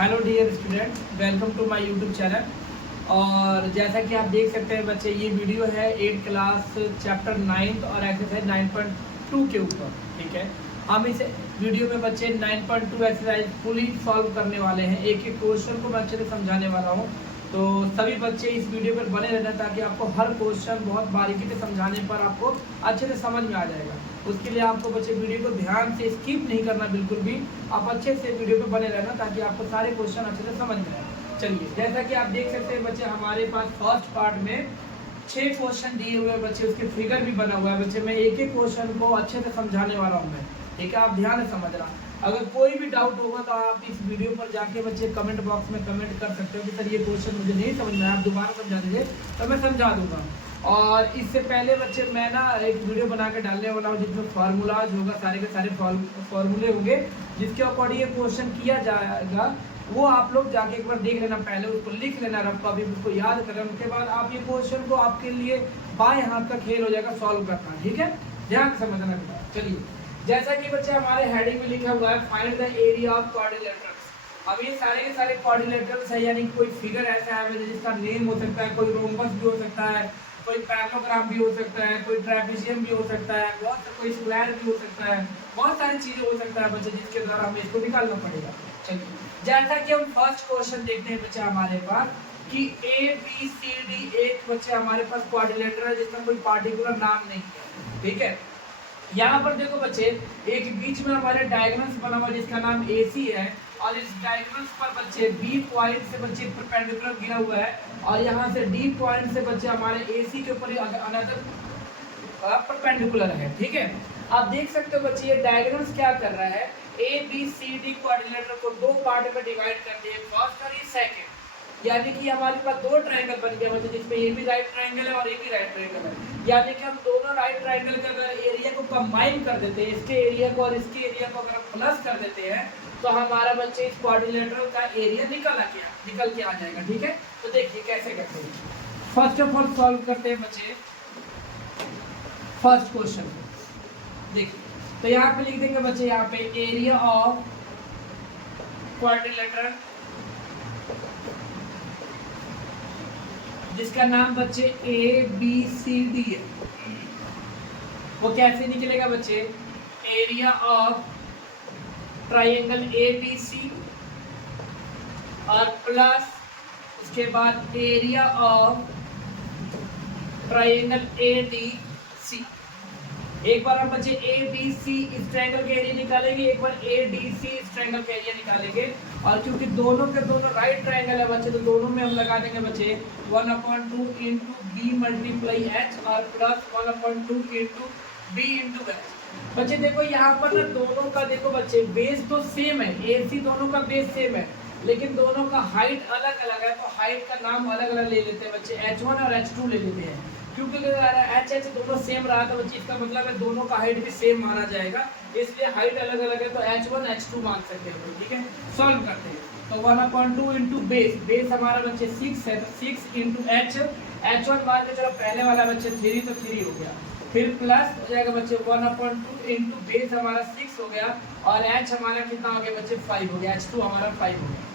Hello dear student, welcome to my YouTube channel. और जैसा कि आप देख सकते हैं बच्चे, ये वीडियो है 8 क्लास चैप्टर 9 और एक्सरसाइज 9.2 के ऊपर। ठीक है, हम इस वीडियो में बच्चे 9.2 एक्सरसाइज फुली सॉल्व करने वाले हैं। एक एक क्वेश्चन को मैं अच्छे से समझाने वाला हूँ, तो सभी बच्चे इस वीडियो पर बने रहना ताकि आपको हर क्वेश्चन बहुत बारीकी से समझाने पर आपको अच्छे से समझ में आ जाएगा। उसके लिए आपको बच्चे वीडियो को ध्यान से स्किप नहीं करना बिल्कुल भी, आप अच्छे से वीडियो पे बने रहना ताकि आपको सारे क्वेश्चन अच्छे से समझ में आए। चलिए, जैसा कि आप देख सकते हैं बच्चे, हमारे पास फर्स्ट पार्ट में 6 क्वेश्चन दिए हुए हैं बच्चे, उसके फिगर भी बना हुआ है बच्चे। मैं एक एक क्वेश्चन को अच्छे से समझाने वाला हूँ मैं। ठीक है, आप ध्यान से समझना। अगर कोई भी डाउट होगा तो आप इस वीडियो पर जाके बच्चे कमेंट बॉक्स में कमेंट कर सकते हो कि सर ये क्वेश्चन मुझे नहीं समझ में आया, आप दोबारा समझा दीजिए तो मैं समझा दूंगा। और इससे पहले बच्चे मैं ना एक वीडियो बना के डालने वाला हूँ जिसमें फार्मूलाज होगा, सारे के सारे फार्मूले होंगे जिसके अकॉर्डिंग ये क्वेश्चन किया जाएगा। वो आप लोग जाके एक बार देख लेना, पहले उसको लिख लेना रफ कॉपी, उसको याद करना। उसके बाद आप ये क्वेश्चन को आपके लिए बाएं हाथ का खेल हो जाएगा सॉल्व करना। ठीक है, ध्यान से समझना। चलिए, जैसा कि बच्चे हमारे हेडिंग में लिखा हुआ है, find the area of quadrilaterals. अब ये सारे के सारे क्वाड्रिलेटरल्स है, यानी कोई फिगर ऐसा है जिसका नेम हो सकता है, कोई रोम्बस भी हो सकता है, कोई पैराग्राफ भी हो सकता है, कोई ट्रेपेजियम भी हो सकता है, कोई स्क्वायर भी हो सकता है, बहुत सारी चीजें हो सकता है बच्चे जिसके द्वारा हमें इसको निकालना पड़ेगा। चलिए, जैसा कि हम फर्स्ट क्वेश्चन देखते हैं बच्चे हमारे पास कि ए बी सी डी एक बच्चे हमारे पास क्वाड्रिलेटरल है जिसका कोई पार्टिकुलर नाम नहीं है। ठीक है, यहाँ पर देखो बच्चे, एक बीच में हमारे डायगोनल्स बना हुआ जिसका नाम AC है, और इस डायगोनल्स पर बच्चे B पॉइंट से बच्चे परपेंडिकुलर गिरा हुआ है, और यहाँ से D पॉइंट से बच्चे हमारे AC के ऊपर अनदर परपेंडिकुलर है। ठीक है, आप देख सकते हो बच्चे, ये डायगोनल्स क्या कर रहा है, ABCD क्वाड्रिलेटरल को दो पार्ट में डिवाइड कर दिया, फर्स्ट और सेकंड। यानी कि हमारे पास दो ट्रायंगल बन गया बच्चे, जिसमें ये भी राइट ट्रायंगल है और ये भी राइट ट्रायंगल है। यानी कि हम दोनों राइट ट्रायंगल का अगर एरिया को कंबाइन कर देते हैं, इसके एरिया को और इसके एरिया को अगर हम प्लस कर देते हैं, तो हमारा बच्चे इस क्वाड्रिलेटरल का एरिया निकल के आ जाएगा। ठीक है, तो देखिए कैसे करते हैं। फर्स्ट ऑफ ऑल सॉल्व करते हैं बच्चे फर्स्ट क्वेश्चन। देखिए, तो यहाँ पे लिख देंगे बच्चे, यहाँ पे एरिया ऑफ क्वाड्रिलेटरल जिसका नाम बच्चे ABCD है, वो कैसे निकलेगा बच्चे, एरिया ऑफ ट्रायंगल ABC और प्लस उसके बाद एरिया ऑफ ट्रायंगल ADC। एक बार हम बच्चे ABC इस ट्रायंगल का एरिया निकालेंगे, एक बार ADC इस ट्रायंगल का एरिया निकालेंगे, और क्योंकि दोनों के दोनों राइट ट्रायंगल है बच्चे, तो दोनों में हम लगा देंगे बच्चे 1/2 इंटू B मल्टीप्लाई H और plus 1/2 into B into H। बच्चे देखो यहाँ पर ना दोनों का देखो बच्चे बेस तो सेम है, AC दोनों का बेस सेम है, लेकिन दोनों का हाइट अलग अलग है, तो हाइट का नाम अलग अलग ले लेते हैं बच्चे, H1 और H2 ले लेते हैं। क्योंकि H दोनों सेम रहा था बच्चे, इसका मतलब है दोनों का हाइट भी सेम माना जाएगा, इसलिए हाइट अलग अलग है तो H1 H2 मान सकते हैं। ठीक है, सॉल्व करते हैं। तो 1/2 इंटू बेस हमारा बच्चे 6 है, तो 6 इंटू H1 मान के चलो पहले वाला बच्चे 3, तो 3 हो गया, फिर प्लस हो जाएगा बच्चे 1/2 इंटू बेस हमारा 6 हो गया, और H हमारा कितना हो गया बच्चे 5 हो गया, H2 हमारा 5 हो गया।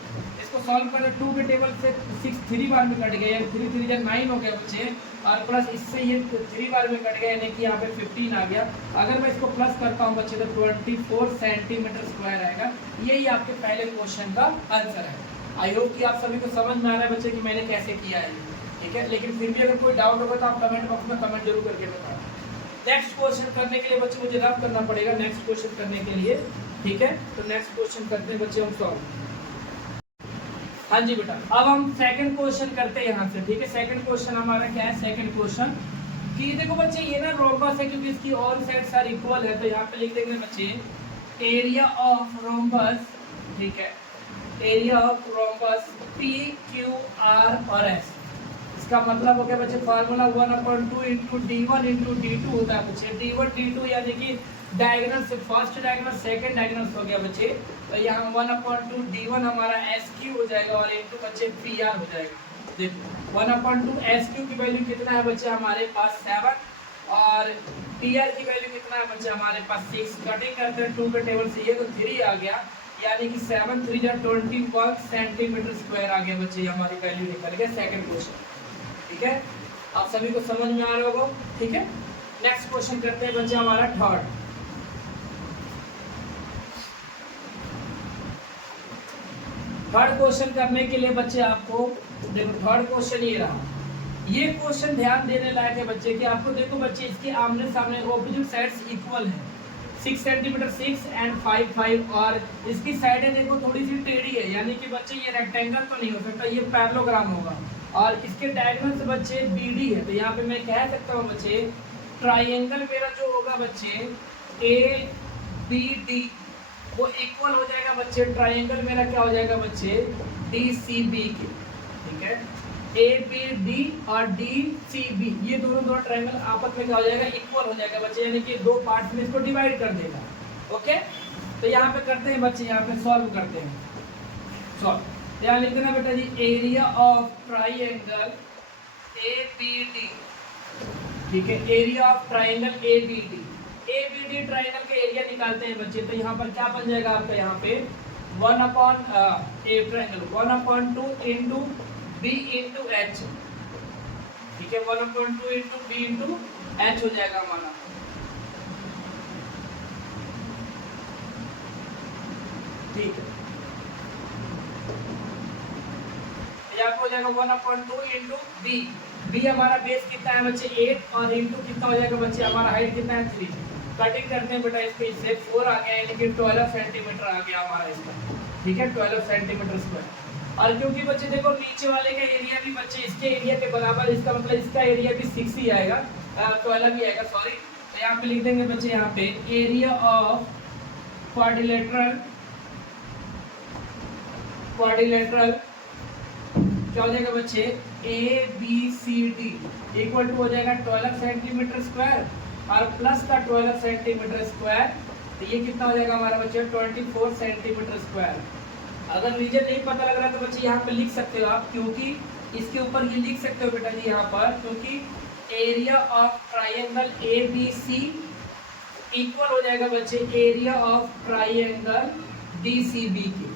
इसको सॉल्व करें, 2 के टेबल से 6 3 बार में कट गया, 3 3 या 9 हो गया बच्चे, और प्लस इससे ये 3 बार में कट गया, यानी कि यहाँ पे 15 आ गया। अगर मैं इसको प्लस करता हूँ बच्चे तो 24 सेंटीमीटर स्क्वायर आएगा। यही आपके पहले क्वेश्चन का आंसर है। आई होप कि आप सभी को समझ में आ रहा है बच्चे कि मैंने कैसे किया है। ठीक है, लेकिन फिर भी अगर कोई डाउट होगा तो आप कमेंट बॉक्स में कमेंट जरूर करके बताओ। नेक्स्ट क्वेश्चन करने के लिए बच्चे मुझे रफ करना पड़ेगा नेक्स्ट क्वेश्चन करने के लिए। ठीक है, तो नेक्स्ट क्वेश्चन करते हैं बच्चे हम सॉल्व। हाँ जी बेटा, अब हम सेकंड क्वेश्चन करते हैं यहाँ से। ठीक है, सेकंड क्वेश्चन हमारा क्या है, सेकंड क्वेश्चन कि देखो बच्चे ये ना रोम्बस है, क्योंकि इसकी ऑल साइड्स आर इक्वल है, तो यहाँ पे लिख देंगे बच्चे एरिया ऑफ रोम्बस। ठीक है, एरिया ऑफ रोम्बस PQR और S। इसका मतलब हो गया बच्चे, formula 1/2 into D1 into D2 होता है बच्चे, D1 D2 यानी कि डायगोनल से फर्स्ट डायगोनल सेकंड डायगोनल हो गया बच्चे, तो यहाँ 1/2 D1 हमारा SQ हो जाएगा और इंटू बच्चे PR हो जाएगा। देखो 1/2 SQ की वैल्यू कितना है बच्चे हमारे पास 7, और PR की वैल्यू कितना है बच्चे हमारे पास 6। कटिंग करते हैं 2 के टेबल से, ये तो 3 आ गया, यानी कि 7 3 जा 21 सेंटीमीटर स्क्वायर आ गया बच्चे, हमारी वैल्यू निकल गया सेकंड क्वेश्चन। ठीक है, आप सभी को समझ में आ रहा होगा। ठीक है, नेक्स्ट क्वेश्चन करते हैं बच्चे हमारा थर्ड। थर्ड क्वेश्चन करने के लिए बच्चे आपको देखो, थर्ड क्वेश्चन ये रहा। ये क्वेश्चन ध्यान देने लायक है बच्चे कि आपको देखो बच्चे, इसके आमने सामने ऑपोजिट साइड्स इक्वल है, 6 सेंटीमीटर 6 एंड 5 5, और इसकी साइडें देखो थोड़ी सी टेढ़ी है, यानी कि बच्चे ये रेक्टेंगल तो नहीं हो सकता, ये पैरेललोग्राम होगा। और इसके डायगोनल्स बच्चे बीडी है, तो यहाँ पे मैं कह सकता हूँ बच्चे ट्राइंगल मेरा जो होगा बच्चे ए बी डी वो इक्वल हो जाएगा बच्चे, ट्राइंगल मेरा क्या हो जाएगा बच्चे डी सी बी के। ठीक है, ए बी डी और डी सी बी ये दोनों ट्राइंगल आपस में क्या हो जाएगा, इक्वल हो जाएगा बच्चे, यानी कि दो पार्ट्स में इसको डिवाइड कर देगा। ओके, तो यहाँ पे करते हैं बच्चे, यहाँ पे सॉल्व करते हैं। सॉल्व यहाँ लिख देना बेटा जी, area of triangle A B D. ठीक है, area of triangle A B D, A B D triangle का एरिया निकालते हैं बच्चे, तो यहाँ पर क्या बन जाएगा आपका, यहाँ पे 1/, A triangle 1/2 into B into H. ठीक है, 1/2 इंटू बी इंटू एच हो जाएगा हमारा। ठीक है, यहाँ हो जाएगा 1/2 इंटू बी। बी हमारा बेस कितना है बच्चे 8, और इंटू कितना हो जाएगा बच्चे हमारा हाइट कितना है 3। कटिंग करते हैं बेटा इसके, इससे 4 आ गया, यानी कि 12 सेंटीमीटर आ गया हमारा इसका। ठीक है, 12 सेंटीमीटर स्क्वायर। और क्योंकि बच्चे देखो नीचे वाले का एरिया भी बच्चे इसके एरिया के बराबर, इसका मतलब इसका एरिया भी 6 ही आएगा, 12 ही आएगा सॉरी। तो यहाँ पे लिख देंगे बच्चे, यहाँ पे एरिया ऑफ क्वाड्रिलेटरल क्या हो जाएगा बच्चे A B C D equal to हो जाएगा 12 सेंटीमीटर स्क्वायर और प्लस का 12 सेंटीमीटर स्क्वायर, तो ये कितना हो जाएगा हमारा बच्चे 24 सेंटीमीटर स्क्वायर। अगर रीजन नहीं पता लग रहा तो बच्चे यहाँ पे लिख सकते हो आप, क्योंकि इसके ऊपर ये लिख सकते हो बेटा जी यहाँ पर, क्योंकि area of triangle A B C equal हो जाएगा बच्चे area of triangle D C B के,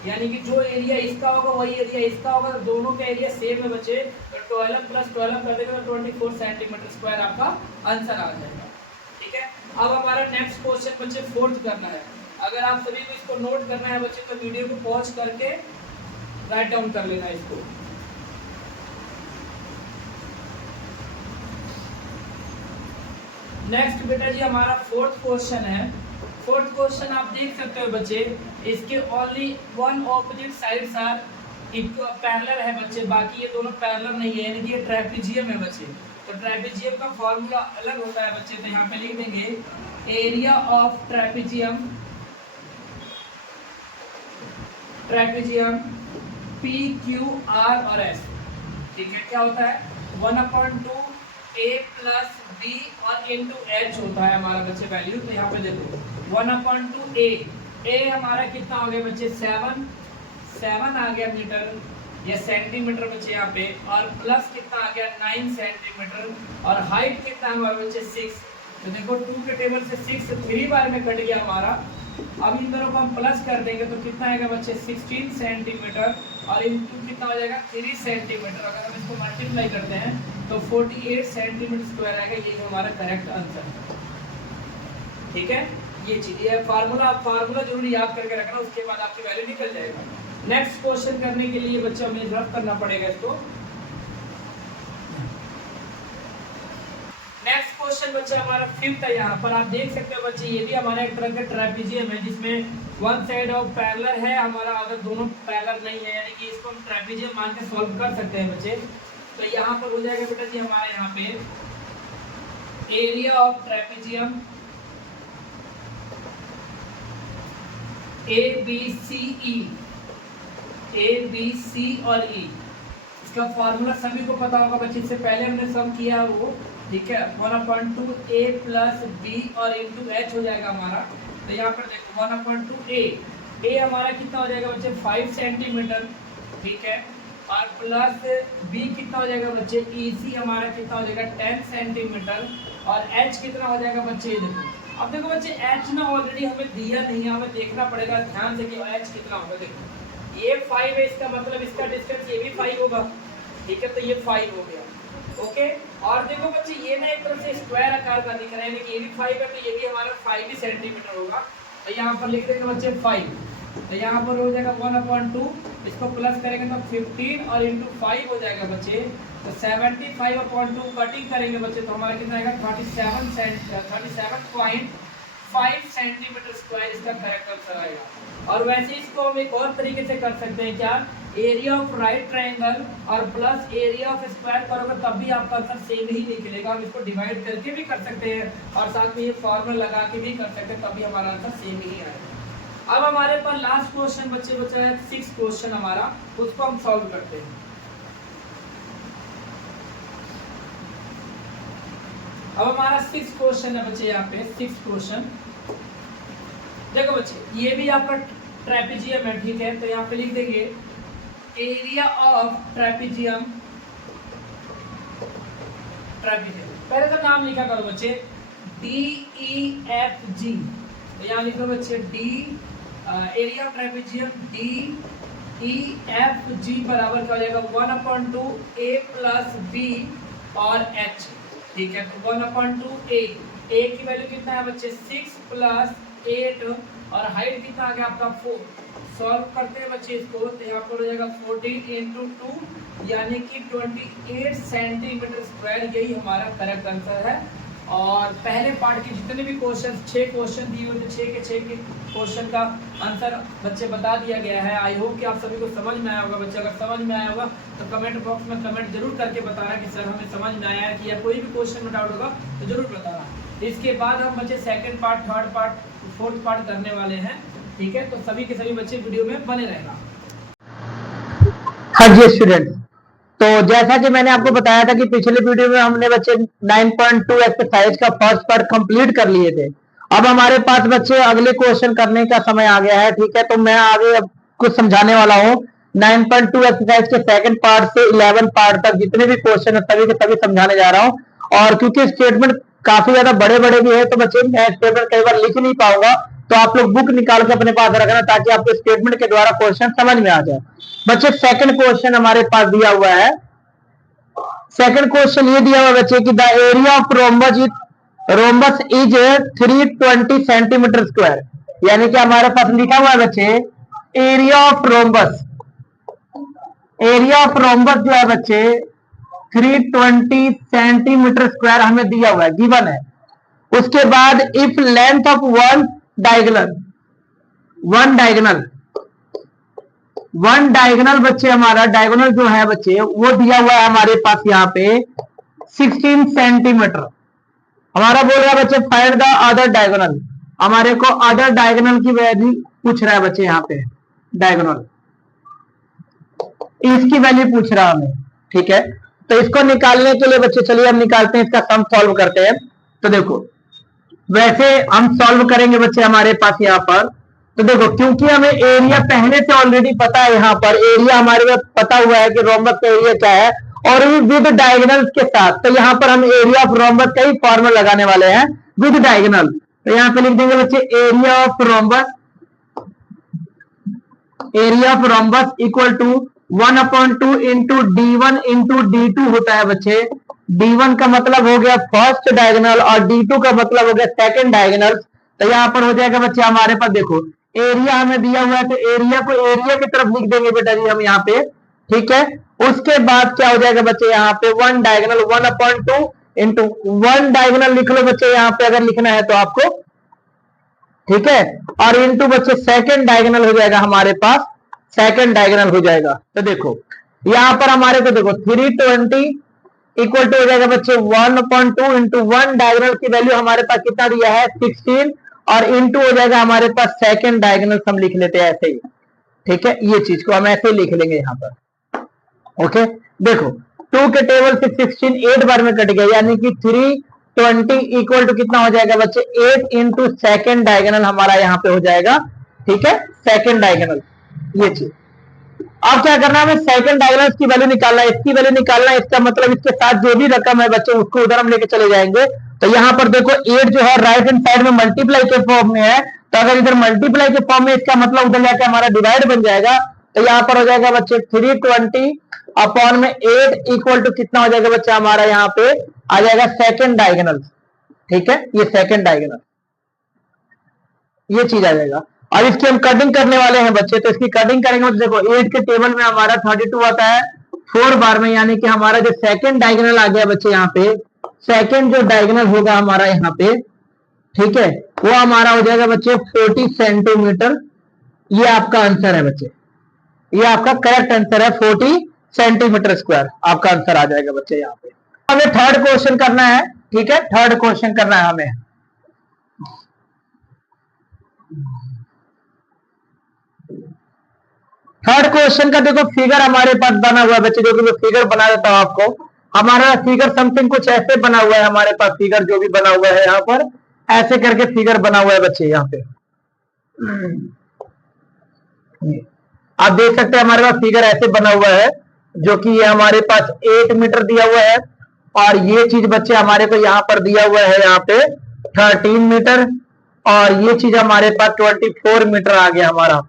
यानी कि जो एरिया इसका होगा वही एरिया इसका होगा, तो दोनों का एरिया सेम है बच्चे, तो 12 + 12 कर देगा तो 24 सेंटीमीटर स्क्वायर आपका आंसर आ जाएगा। ठीक है, अब हमारा नेक्स्ट क्वेश्चन बच्चे फोर्थ करना है। अगर आप सभी को इसको नोट करना है बच्चे तो वीडियो को पॉज करके राइट डाउन कर लेना इसको। नेक्स्ट बेटा जी हमारा फोर्थ क्वेश्चन है। फोर्थ क्वेश्चन आप देख सकते हो बच्चे, इसके only one opposite sides are parallel है बच्चे, बाकी ये दोनों पैरेलल नहीं है, यानी कि ये ट्रेपेजियम है बच्चे। तो ट्रेपेजियम का फॉर्मूला अलग होता है बच्चे, तो यहाँ पे लिख देंगे area of trapezium P Q R और एस। ठीक है, क्या होता है 1/2 ए प्लस बी और इंटू एच होता है हमारा बच्चे वैल्यू। तो यहाँ पे देखो 1/2 ए हमारा कितना हो गया बच्चे 7 आ गया मीटर या सेंटीमीटर बच्चे यहाँ पे, और प्लस कितना आ गया 9 सेंटीमीटर, और हाइट कितना हमारा बच्चे 6। तो देखो 2 के टेबल से 6 3 बार में कट गया हमारा। अब इन दोनों को हम प्लस कर देंगे तो कितना आएगा बच्चे 16 सेंटीमीटर, और इनटू कितना हो जाएगा 3 सेंटीमीटर। अगर हम इसको मल्टीप्लाई करते हैं तो 48 सेंटीमीटर स्क्वायर आएगा, यही हमारा करेक्ट आंसर है। ठीक है, ये चीज ये फार्मूला जरूर याद करके रखना, उसके बाद आपकी वैल्यू निकल जाएगा। नेक्स्ट क्वेश्चन करने के लिए बच्चे हमें रफ करना पड़ेगा इसको। नेक्स्ट क्वेश्चन बच्चे हमारा फिफ्थ है। यहाँ पर आप देख सकते हो बच्चे, ये भी हमारा एक तरह का ट्रेपेजियम है, जिसमें वन साइड ऑफ पैरेलल है हमारा, अगर दोनों पैरेलल नहीं है यानी कि इसको हम ट्रेपेजियम मान के सॉल्व कर सकते हैं बच्चे। तो यहाँ पर हो जाएगा बेटा जी हमारा यहाँ पे area of trapezium A B C और ई। इसका फॉर्मूला सभी को पता होगा बच्चे, इससे पहले हमने सम किया वो। ठीक है, 1/2 ए प्लस बी और इंटू एच हो जाएगा हमारा। तो यहाँ पर देखो 1/2 ए हमारा कितना हो जाएगा बच्चे 5 सेंटीमीटर। ठीक है, और प्लस बी कितना हो जाएगा बच्चे ई सी हमारा कितना हो जाएगा 10 सेंटीमीटर, और एच कितना हो जाएगा बच्चे देखो अब देखो बच्चे h ना ऑलरेडी हमें दिया नहीं है, हमें देखना पड़ेगा ध्यान से कि h कितना होगा। देखो ये 5 है, इसका मतलब इसका डिस्टेंस ये भी 5 होगा, ठीक है, तो ये 5 हो गया, ओके। और देखो बच्चे ये ना एक तरफ से स्क्वायर आकार का दिख रहा है, कि ये भी 5 है तो ये भी हमारा 5 ही सेंटीमीटर होगा, तो यहाँ पर लिख देंगे बच्चे 5, तो यहाँ पर हो जाएगा 1/2, इसको प्लस करेंगे तो 15 और इंटू 5 हो जाएगा बच्चे, तो 75/2 कटिंग करेंगे बच्चे तो हमारा कितना आएगा 37.5 सेंटीमीटर स्क्वायर इसका करेक्ट आंसर आएगा। और वैसे इसको हम एक और तरीके से कर सकते हैं, क्या, एरिया ऑफ राइट ट्रायंगल और प्लस एरिया ऑफ स्क्वायर करोगे तब भी आपका आंसर सेम ही निकलेगा। हम इसको डिवाइड करके भी कर सकते हैं और साथ में ये फॉर्मूला लगा के भी कर सकते हैं, तब भी हमारा आंसर सेम ही आएगा। अब हमारे पास लास्ट क्वेश्चन बच्चे बचा है 6 क्वेश्चन हमारा, उसको हम सॉल्व करते हैं। अब हमारा 6 क्वेश्चन है बच्चे, यहाँ पे 6 क्वेश्चन। देखो बच्चे ये भी आपका ट्रेपेजियम है, ठीक है, तो यहाँ पे लिख देंगे एरिया ऑफ ट्रेपेजियम, पहले तो नाम लिखा करो बच्चे DEFG, तो यहाँ लिखो बच्चे D, area of trapezium DEFG बराबर क्या हो जाएगा 1/2 A प्लस B और H, ठीक है, तो 1/2 A की वैल्यू कितना है बच्चे 6 प्लस 8 और हाइट कितना आ गया आपका 4। सॉल्व करते हैं बच्चे इसको, तो यहाँ पर हो जाएगा 14 × 2 यानी कि 28 सेंटीमीटर स्क्वायर, यही हमारा करेक्ट आंसर है। और पहले पार्ट के जितने भी क्वेश्चन 6 क्वेश्चन दिए हुए थे, 6 के 6 के क्वेश्चन का आंसर बच्चे बता दिया गया है। आई होप कि आप सभी को समझ में आया होगा बच्चे। अगर समझ में आया होगा तो कमेंट बॉक्स में कमेंट जरूर करके बताना कि सर हमें समझ में आया है, कि या कोई भी क्वेश्चन में डाउट होगा तो जरूर बताना। इसके बाद हम बच्चे second part, third part, fourth part करने वाले हैं, ठीक है, तो सभी के सभी बच्चे वीडियो में बने रहना। हाँ जी स्टूडेंट, तो जैसा कि मैंने आपको बताया था कि पिछले वीडियो में हमने बच्चे 9.2 एक्सरसाइज का फर्स्ट पार्ट कंप्लीट कर लिए थे। अब हमारे पास बच्चे अगले क्वेश्चन करने का समय आ गया है, ठीक है, तो मैं आगे अब कुछ समझाने वाला हूँ। 9.2 एक्सरसाइज के सेकंड पार्ट से 11 पार्ट तक जितने भी क्वेश्चन है सभी के सभी समझाने जा रहा हूँ। और क्योंकि स्टेटमेंट काफी ज्यादा बड़े बड़े भी है, तो बच्चे मैं स्टेटमेंट कई बार लिख नहीं पाऊंगा, तो आप लोग बुक निकाल के अपने पास रखना ताकि आपको स्टेटमेंट के द्वारा क्वेश्चन समझ में आ जाए। बच्चे सेकंड क्वेश्चन हमारे पास दिया हुआ है। सेकंड क्वेश्चन ये दिया हुआ बच्चे कि the area of rhombus is 320 centimetre square, यानी कि हमारे पास लिखा हुआ है बच्चे एरिया ऑफ रोम्बस जो है बच्चे 320 सेंटीमीटर स्क्वायर हमें दिया हुआ है, गिवन है। उसके बाद if length of one diagonal बच्चे, हमारा डायगोनल जो है बच्चे वो दिया हुआ है हमारे पास यहाँ पे 16 सेंटीमीटर। हमारा बोल रहा है बच्चे फाइंड द अदर डायगोनल, हमारे को अदर डायगोनल की वैल्यू पूछ रहा है बच्चे, यहाँ पे डायगोनल इसकी वैल्यू पूछ रहा है हमें, ठीक है। तो इसको निकालने के लिए बच्चे चलिए हम निकालते हैं, इसका सम सॉल्व करते हैं। तो देखो वैसे हम सॉल्व करेंगे बच्चे हमारे पास यहाँ पर, तो देखो क्योंकि हमें एरिया पहले से ऑलरेडी पता है, यहाँ पर एरिया हमारे पास पता हुआ है कि रोम्बस का एरिया क्या है, और विद डायगोनल्स के साथ, तो यहाँ पर हम एरिया ऑफ रोम्बस का ही फॉर्मूला लगाने वाले हैं विद डायगोनल। तो यहाँ पे लिख देंगे बच्चे area of rhombus equal to 1/2 into D1 into D2 होता है बच्चे। D1 का मतलब हो गया फर्स्ट डायगोनल और D2 का मतलब हो गया सेकंड डायगोनल। तो यहाँ पर हो जाएगा बच्चे हमारे पास देखो एरिया हमें दिया हुआ है, तो एरिया को एरिया की तरफ लिख देंगे बेटा जी हम यहाँ पे, ठीक है। उसके बाद क्या हो जाएगा बच्चे यहाँ पे 1 डायगोनल 1/2 इंटू 1 डायगोनल लिख लो बच्चे यहाँ पे अगर लिखना है तो आपको, ठीक है, और इंटू बच्चे सेकंड डायगोनल हो जाएगा हमारे पास, सेकंड डायगोनल हो जाएगा। तो देखो यहां पर हमारे को देखो 320 इक्वल टू हो जाएगा बच्चे 1/2 इंटू 1 डायगोनल की वैल्यू हमारे पास कितना दिया है 16 और इंटू हो जाएगा हमारे पास सेकंड डायगोनल, हम लिख लेते हैं ऐसे ही, ठीक है, ये चीज को हम ऐसे ही लिख लेंगे यहाँ पर, ओके। देखो 2 के टेबल से 16 8 बार में कट गया, यानी कि 320 इक्वल टू कितना हो जाएगा बच्चे 8 इंटू सेकेंड डायगोनल हमारा यहाँ पे हो जाएगा, ठीक है, सेकेंड डायगोनल ये चीज। अब क्या करना है हमें सेकंड डायगोनल की वैल्यू निकालना है, इसकी वैल्यू निकालना है, इसका मतलब इसके साथ जो भी रकम है बच्चे उसको उधर हम लेके चले जाएंगे, तो यहाँ पर देखो 8 जो है राइट हैंड साइड में मल्टीप्लाई के फॉर्म में है, तो अगर इधर मल्टीप्लाई के फॉर्म में, इसका मतलब उधर जाके हमारा डिवाइड बन जाएगा। तो यहाँ पर हो जाएगा बच्चे 320 अपॉन में 8 इक्वल टू कितना हो जाएगा बच्चा हमारा यहाँ पे आ जाएगा सेकंड डायगोनल। ठीक है, ये सेकंड डायगोनल, ये चीज आ जाएगा। और इसकी हम कटिंग करने वाले हैं बच्चे, तो इसकी कटिंग करेंगे तो देखो 8 के टेबल में हमारा 32 आता है 4 बार में, यानी कि हमारा जो सेकंड डायगोनल आ गया बच्चे यहाँ पे, सेकंड जो डायगोनल होगा हमारा यहाँ पे, ठीक है, वो हमारा हो जाएगा बच्चे 40 सेंटीमीटर। ये आपका आंसर है बच्चे, ये आपका करेक्ट आंसर है 40 सेंटीमीटर स्क्वायर आपका आंसर आ जाएगा बच्चे यहाँ पे। हमें थर्ड क्वेश्चन करना है, ठीक है, थर्ड क्वेश्चन करना है हमें। थर्ड क्वेश्चन का देखो फिगर हमारे पास बना हुआ है बच्चे, जो कि मैं फिगर बना देता हूं आपको। हमारा फिगर समथिंग कुछ ऐसे बना हुआ है, हमारे पास फिगर जो भी बना हुआ है यहाँ पर ऐसे करके फिगर बना हुआ है बच्चे यहाँ पे। आप देख सकते हैं हमारे पास फिगर ऐसे बना हुआ है, जो कि ये हमारे पास 8 मीटर दिया हुआ है, और ये चीज बच्चे हमारे को यहाँ पर दिया हुआ है यहाँ पे 13 मीटर, और ये चीज हमारे पास 24 मीटर आ गया हमारा।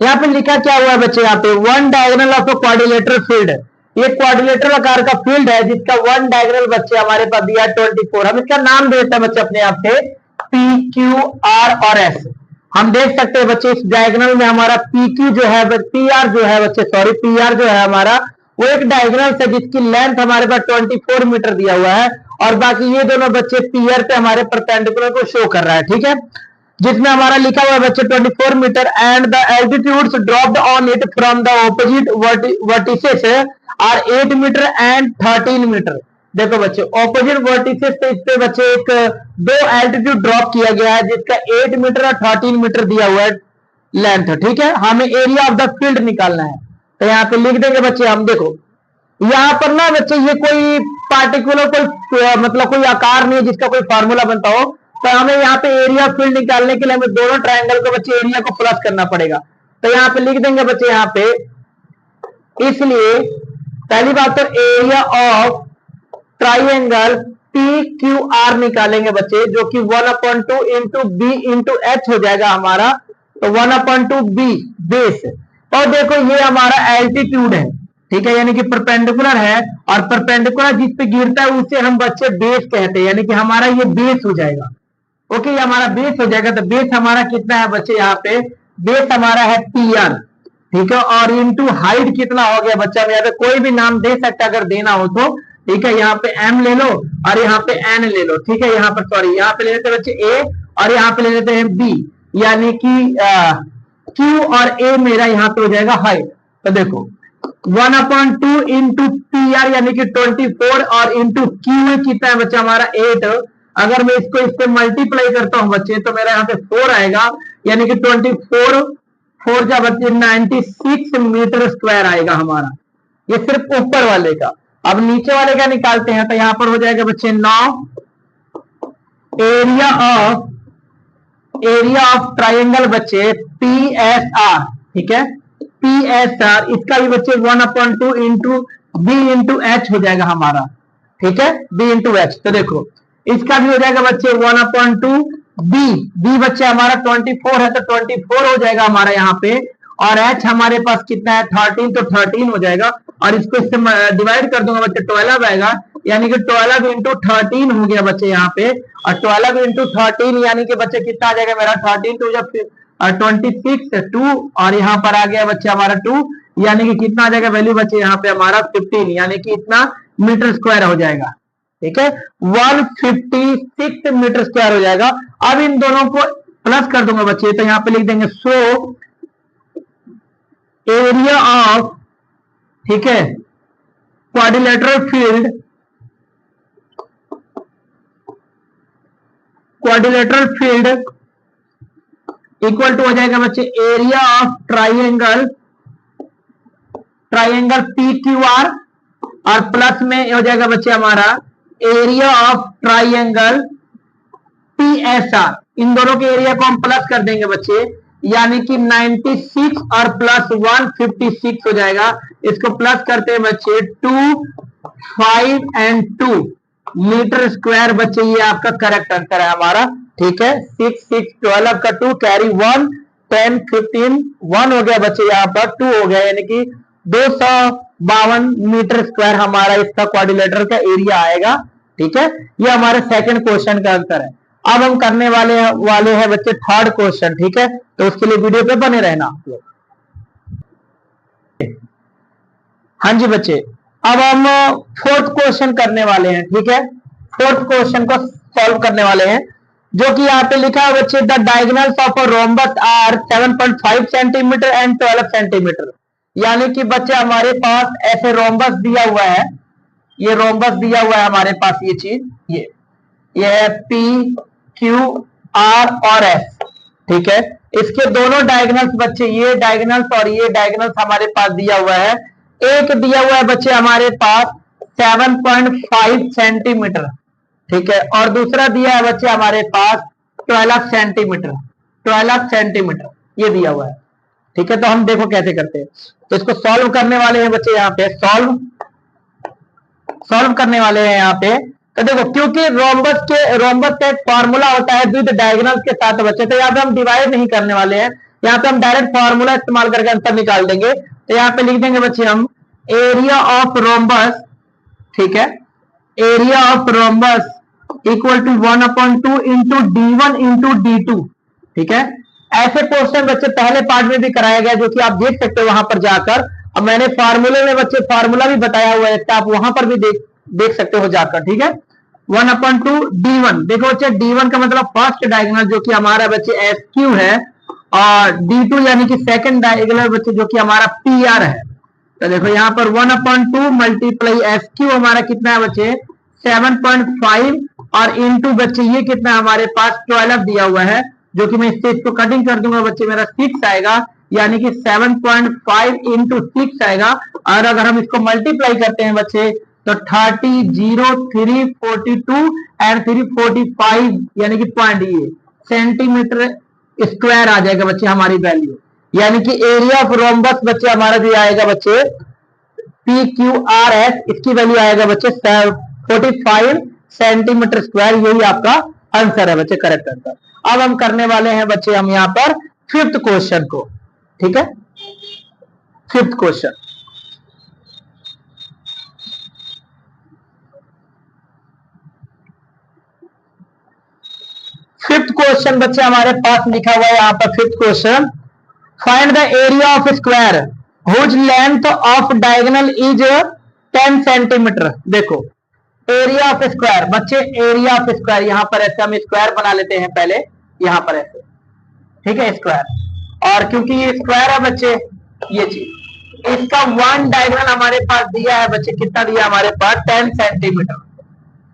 यहाँ पे लिखा क्या हुआ है बच्चे यहाँ पे, one diagonal of a quadrilateral field. ये क्वाड्रिलेटरल आकार का फील्ड है जिसका वन डायगोनल बच्चे हमारे पास दिया 24। हम इसका नाम देते हैं बच्चे अपने आप से पी क्यू आर और एस। हम देख सकते हैं बच्चे इस डायगोनल में हमारा पी क्यू जो है, पी आर जो है बच्चे, सॉरी पी आर जो है हमारा, वो एक डायगोनल से जिसकी लेंथ हमारे पास 24 मीटर दिया हुआ है, और बाकी ये दोनों बच्चे पी आर पे हमारे परपेंडिकुलर को शो कर रहा है। ठीक है, जिसमें हमारा लिखा हुआ है बच्चे 24 metre and the altitudes dropped on it from the opposite vertices are 8 metre and 13 metre. देखो बच्चे ऑपोजिट वर्टिसेस पे इस पे बच्चे एक दो एल्टीट्यूड ड्रॉप किया गया है जिसका 8 मीटर और 13 मीटर दिया हुआ है लेंथ। ठीक है, हमें एरिया ऑफ द फील्ड निकालना है, तो यहाँ पे लिख देंगे बच्चे हम। देखो यहाँ पर ना बच्चे ये कोई पार्टिकुलर कोई मतलब कोई आकार नहीं है जिसका कोई फार्मूला बनता हो, तो हमें यहाँ पे एरिया फील्ड निकालने के लिए हमें दोनों ट्रायंगल को बच्चे एरिया को प्लस करना पड़ेगा। तो यहाँ पे लिख देंगे बच्चे यहाँ पे, इसलिए पहली बात तो area of triangle P Q are निकालेंगे बच्चे, जो कि 1/2 इंटू बी इंटू एच हो जाएगा हमारा, तो 1/2 बी बेस। और देखो ये हमारा एल्टीट्यूड है, ठीक है, यानी कि परपेंडिकुलर है, और परपेंडिकुलर जिस पे गिरता है उसे हम बच्चे बेस कहते हैं, यानी कि हमारा ये बेस हो जाएगा। ओके, ये हमारा बेस हो जाएगा। तो बेस हमारा कितना है बच्चे यहाँ पे, बेस हमारा है पी आर, ठीक है, और इंटू हाइट कितना हो गया बच्चा, यहाँ पे कोई भी नाम दे सकता अगर देना हो तो। ठीक है, यहाँ पे एम ले लो और यहाँ पे एन ले लो। ठीक है, यहाँ पर सॉरी यहाँ पे ले लेते हैं बच्चे ए और यहाँ पे ले लेते हैं बी, यानी कि क्यू और ए मेरा यहाँ पे हो जाएगा हाइट। तो देखो 1/2 इंटू पी आर यानी कि 24 और इंटू क्यू कितना है बच्चा हमारा 8। अगर मैं इसको इस पे मल्टीप्लाई करता हूं बच्चे तो मेरा यहाँ पे 4 आएगा, यानी कि 24 4 जा बच्चे 96 मीटर स्क्वायर आएगा हमारा। ये सिर्फ ऊपर वाले का। अब नीचे वाले का निकालते हैं, तो यहाँ पर हो जाएगा बच्चे 9 एरिया ऑफ ट्राइंगल बच्चे पी एस आर। ठीक है, पी एस आर, इसका भी बच्चे 1/2 इंटू बी इंटू एच हो जाएगा हमारा। ठीक है, बी इंटू एच। तो देखो इसका भी हो जाएगा बच्चे 1/2 बी बच्चे हमारा 24 है, तो 24 हो जाएगा हमारा यहाँ पे, और एच हमारे पास कितना है 13, तो 13 हो जाएगा, और इसको इससे डिवाइड कर दूंगा बच्चे 12 आएगा, यानी कि 12 इंटू 13 हो गया बच्चे यहाँ पे, और 12 इंटू 13 यानी कि बच्चे कितना आ जाएगा मेरा 13 टू जब 26 2, और यहाँ पर आ गया बच्चे हमारा 2, यानी कि कितना आ जाएगा वैल्यू बच्चे यहाँ पे हमारा 15, यानी कि इतना मीटर स्क्वायर हो जाएगा। ठीक है, 156 मीटर स्क्वायर हो जाएगा। अब इन दोनों को प्लस कर दूंगा बच्चे, तो यहाँ पे लिख देंगे सो एरिया ऑफ, ठीक है, quadrilateral field, quadrilateral field equal to हो जाएगा बच्चे area of triangle P Q R, और प्लस में हो जाएगा बच्चे हमारा area of triangle P S R. इन दोनों के एरिया को हम प्लस कर देंगे बच्चे, यानी कि 96 और प्लस 156 हो जाएगा। इसको प्लस करते हैं बच्चे 2 5 एंड 2, मीटर स्क्वायर बच्चे ये आपका करेक्ट आंसर है हमारा। ठीक है, 6 6 12 का 2 कैरी 1 10 15 1 हो गया बच्चे, यहाँ पर 2 हो गया, यानी कि 252 मीटर स्क्वायर हमारा इसका क्वाड्रिलेटरल का एरिया आएगा। ठीक है, ये हमारे सेकंड क्वेश्चन का आंसर है। अब हम करने वाले हैं बच्चे थर्ड क्वेश्चन। ठीक है, तो उसके लिए वीडियो पे बने रहना आप लोग। हाँ जी बच्चे, अब हम फोर्थ क्वेश्चन करने वाले हैं। ठीक है, फोर्थ क्वेश्चन को सॉल्व करने वाले हैं, जो कि यहाँ पे लिखा है बच्चे the diagonals of a rhombus are 7.5 centimetre and 12 centimetre. यानी कि बच्चे हमारे पास ऐसे रोम्बस दिया हुआ है, ये रोम्बस दिया हुआ है हमारे पास, ये चीज ये है पी क्यू आर और एस। ठीक है, इसके दोनों डायगोनल्स बच्चे, ये डायगोनल्स और ये डायगोनल्स हमारे पास दिया हुआ है। एक दिया हुआ है बच्चे हमारे पास 7.5 सेंटीमीटर। ठीक है, और दूसरा दिया है बच्चे हमारे पास 12 सेंटीमीटर, 12 सेंटीमीटर ये दिया हुआ है। ठीक है, तो हम देखो कैसे करते हैं। तो इसको सॉल्व करने वाले हैं बच्चे, यहाँ पे सॉल्व करने वाले हैं यहाँ पे। तो देखो, क्योंकि रोम्बस का एक फॉर्मूला होता है विद डायगोनल्स के साथ बच्चे, तो यहाँ पे हम डिवाइड नहीं करने वाले हैं, यहाँ पे हम डायरेक्ट फॉर्मूला इस्तेमाल करके आंसर निकाल देंगे। तो यहाँ पे लिख देंगे बच्चे हम एरिया ऑफ रोम्बस। ठीक है, area of rhombus equal to 1/2 into D1 into D2। ठीक है, ऐसे क्वेश्चन बच्चे पहले पार्ट में भी कराया गया, जो कि आप देख सकते हो वहां पर जाकर। अब मैंने फार्मूले में बच्चे फार्मूला भी बताया हुआ है, आप वहां पर भी देख सकते हो जाकर। ठीक है, 1/2 D1, देखो बच्चे D1 का मतलब फर्स्ट डायगोनल जो कि हमारा बच्चे SQ है, और D2 यानी कि सेकंड डायगोनल बच्चे जो कि हमारा PR है। तो देखो यहाँ पर 1/2 मल्टीप्लाई SQ हमारा कितना है बच्चे 7.5, और इंटू बच्चे ये कितना हमारे पास 12 दिया हुआ है, जो कि मैं इसको कटिंग कर दूंगा बच्चे, मेरा 6 आएगा, यानी कि 7.5 इंटू 6 आएगा। और अगर हम इसको मल्टीप्लाई करते हैं बच्चे तो 30 0 3 42 एंड 3 45, यानी कि पॉइंट ये सेंटीमीटर स्क्वायर आ जाएगा बच्चे हमारी वैल्यू। यानी कि एरिया ऑफ रोम्बस बच्चे हमारा जो आएगा बच्चे PQRS, इसकी वैल्यू आएगा बच्चे 45 सेंटीमीटर स्क्वायर। यही आपका आंसर है बच्चे, करेक्ट आंसर। अब हम करने वाले हैं बच्चे हम यहाँ पर फिफ्थ क्वेश्चन को। ठीक है, फिफ्थ क्वेश्चन, फिफ्थ क्वेश्चन बच्चे हमारे पास लिखा हुआ है यहाँ पर fifth question, find the area of square whose length of diagonal is 10 centimetre. देखो एरिया ऑफ स्क्वायर बच्चे, एरिया ऑफ स्क्वायर यहाँ पर ऐसे हम स्क्वायर बना लेते हैं पहले, यहाँ पर ऐसे। ठीक है, स्क्वायर, और क्योंकि ये स्क्वायर है बच्चे, ये चीज इसका वन डायगोनल हमारे पास दिया है बच्चे, कितना दिया हमारे पास 10 सेंटीमीटर।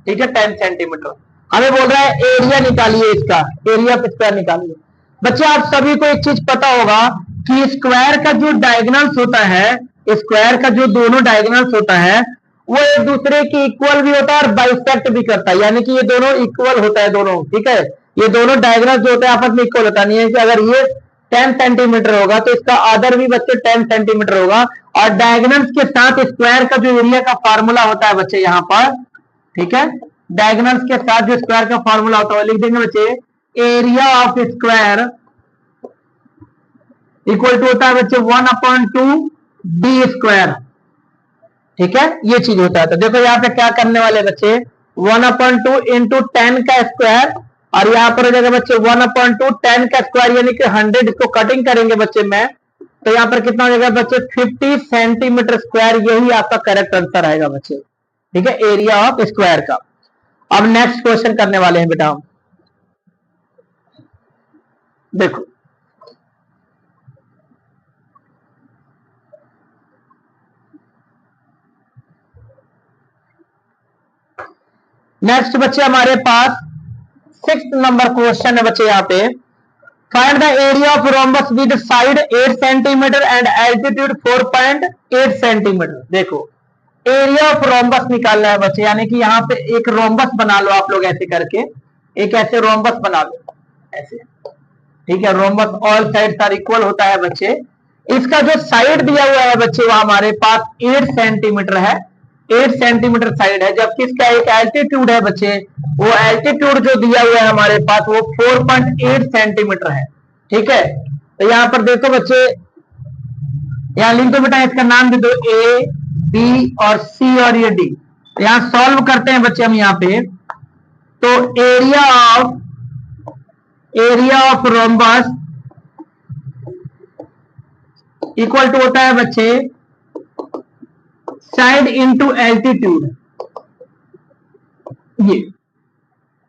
ठीक है, 10 सेंटीमीटर हमें बोल रहा है एरिया निकालिए, इसका एरिया ऑफ स्क्वायर निकालिए। बच्चे आप सभी को एक चीज पता होगा कि स्क्वायर का जो डायगोनल्स होता है, स्क्वायर का जो दोनों डायगोनल्स होता है वो एक दूसरे के इक्वल भी होता है और बाइसेक्ट भी करता है, यानी कि ये दोनों इक्वल होता है दोनों। ठीक है, ये दोनों डायगोनल्स जो होते हैं आपस में इक्वल होता नहीं है कि अगर ये 10 सेंटीमीटर होगा तो इसका आदर भी बच्चे 10 सेंटीमीटर होगा, और डायगोनल्स के साथ स्क्वायर का जो एरिया का फॉर्मूला होता है बच्चे यहाँ पर। ठीक है, डायगोनल्स के साथ जो स्क्वायर का फॉर्मूला होता है लिख देंगे बच्चे area of square equal to होता है बच्चे 1/2 D स्क्वायर। ठीक है, ये चीज होता है। तो देखो यहाँ पे क्या करने वाले बच्चे 1/2 इंटू 10 का स्क्वायर, और यहाँ पर हो जाएगा बच्चे 1/2 10 का स्क्वायर, यानी कि 100, इसको कटिंग करेंगे बच्चे में, तो यहाँ पर कितना हो जाएगा बच्चे 50 सेंटीमीटर स्क्वायर। यही आपका करेक्ट आंसर आएगा बच्चे। ठीक है, एरिया ऑफ स्क्वायर का। अब नेक्स्ट क्वेश्चन करने वाले हैं बेटा हम, देखो नेक्स्ट बच्चे हमारे पास 6th नंबर क्वेश्चन है बच्चे यहाँ पे, find the area of rhombus with side 8 centimetre and altitude 4.8 centimetre. देखो एरिया ऑफ रोम्बस निकालना है बच्चे, यानी कि यहाँ पे एक रोम्बस बना लो आप लोग ऐसे करके, एक ऐसे रोम्बस बना लो ऐसे। ठीक है, rhombus all sides are equal होता है बच्चे। इसका जो साइड दिया हुआ है बच्चे वो हमारे पास 8 सेंटीमीटर है। 8 सेंटीमीटर साइड है, जबकि इसका एक एल्टीट्यूड है बच्चे, वो एल्टीट्यूड जो दिया हुआ है हमारे पास वो 4.8 सेंटीमीटर है। ठीक है, तो यहां पर देखो बच्चे, यहां लिख दो बेटा, इसका नाम दे दो ए बी और सी और ये डी। यहां सॉल्व करते हैं बच्चे हम यहां पे, तो area of rhombus equal to होता है बच्चे साइड इनटू एल्टीट्यूड। ये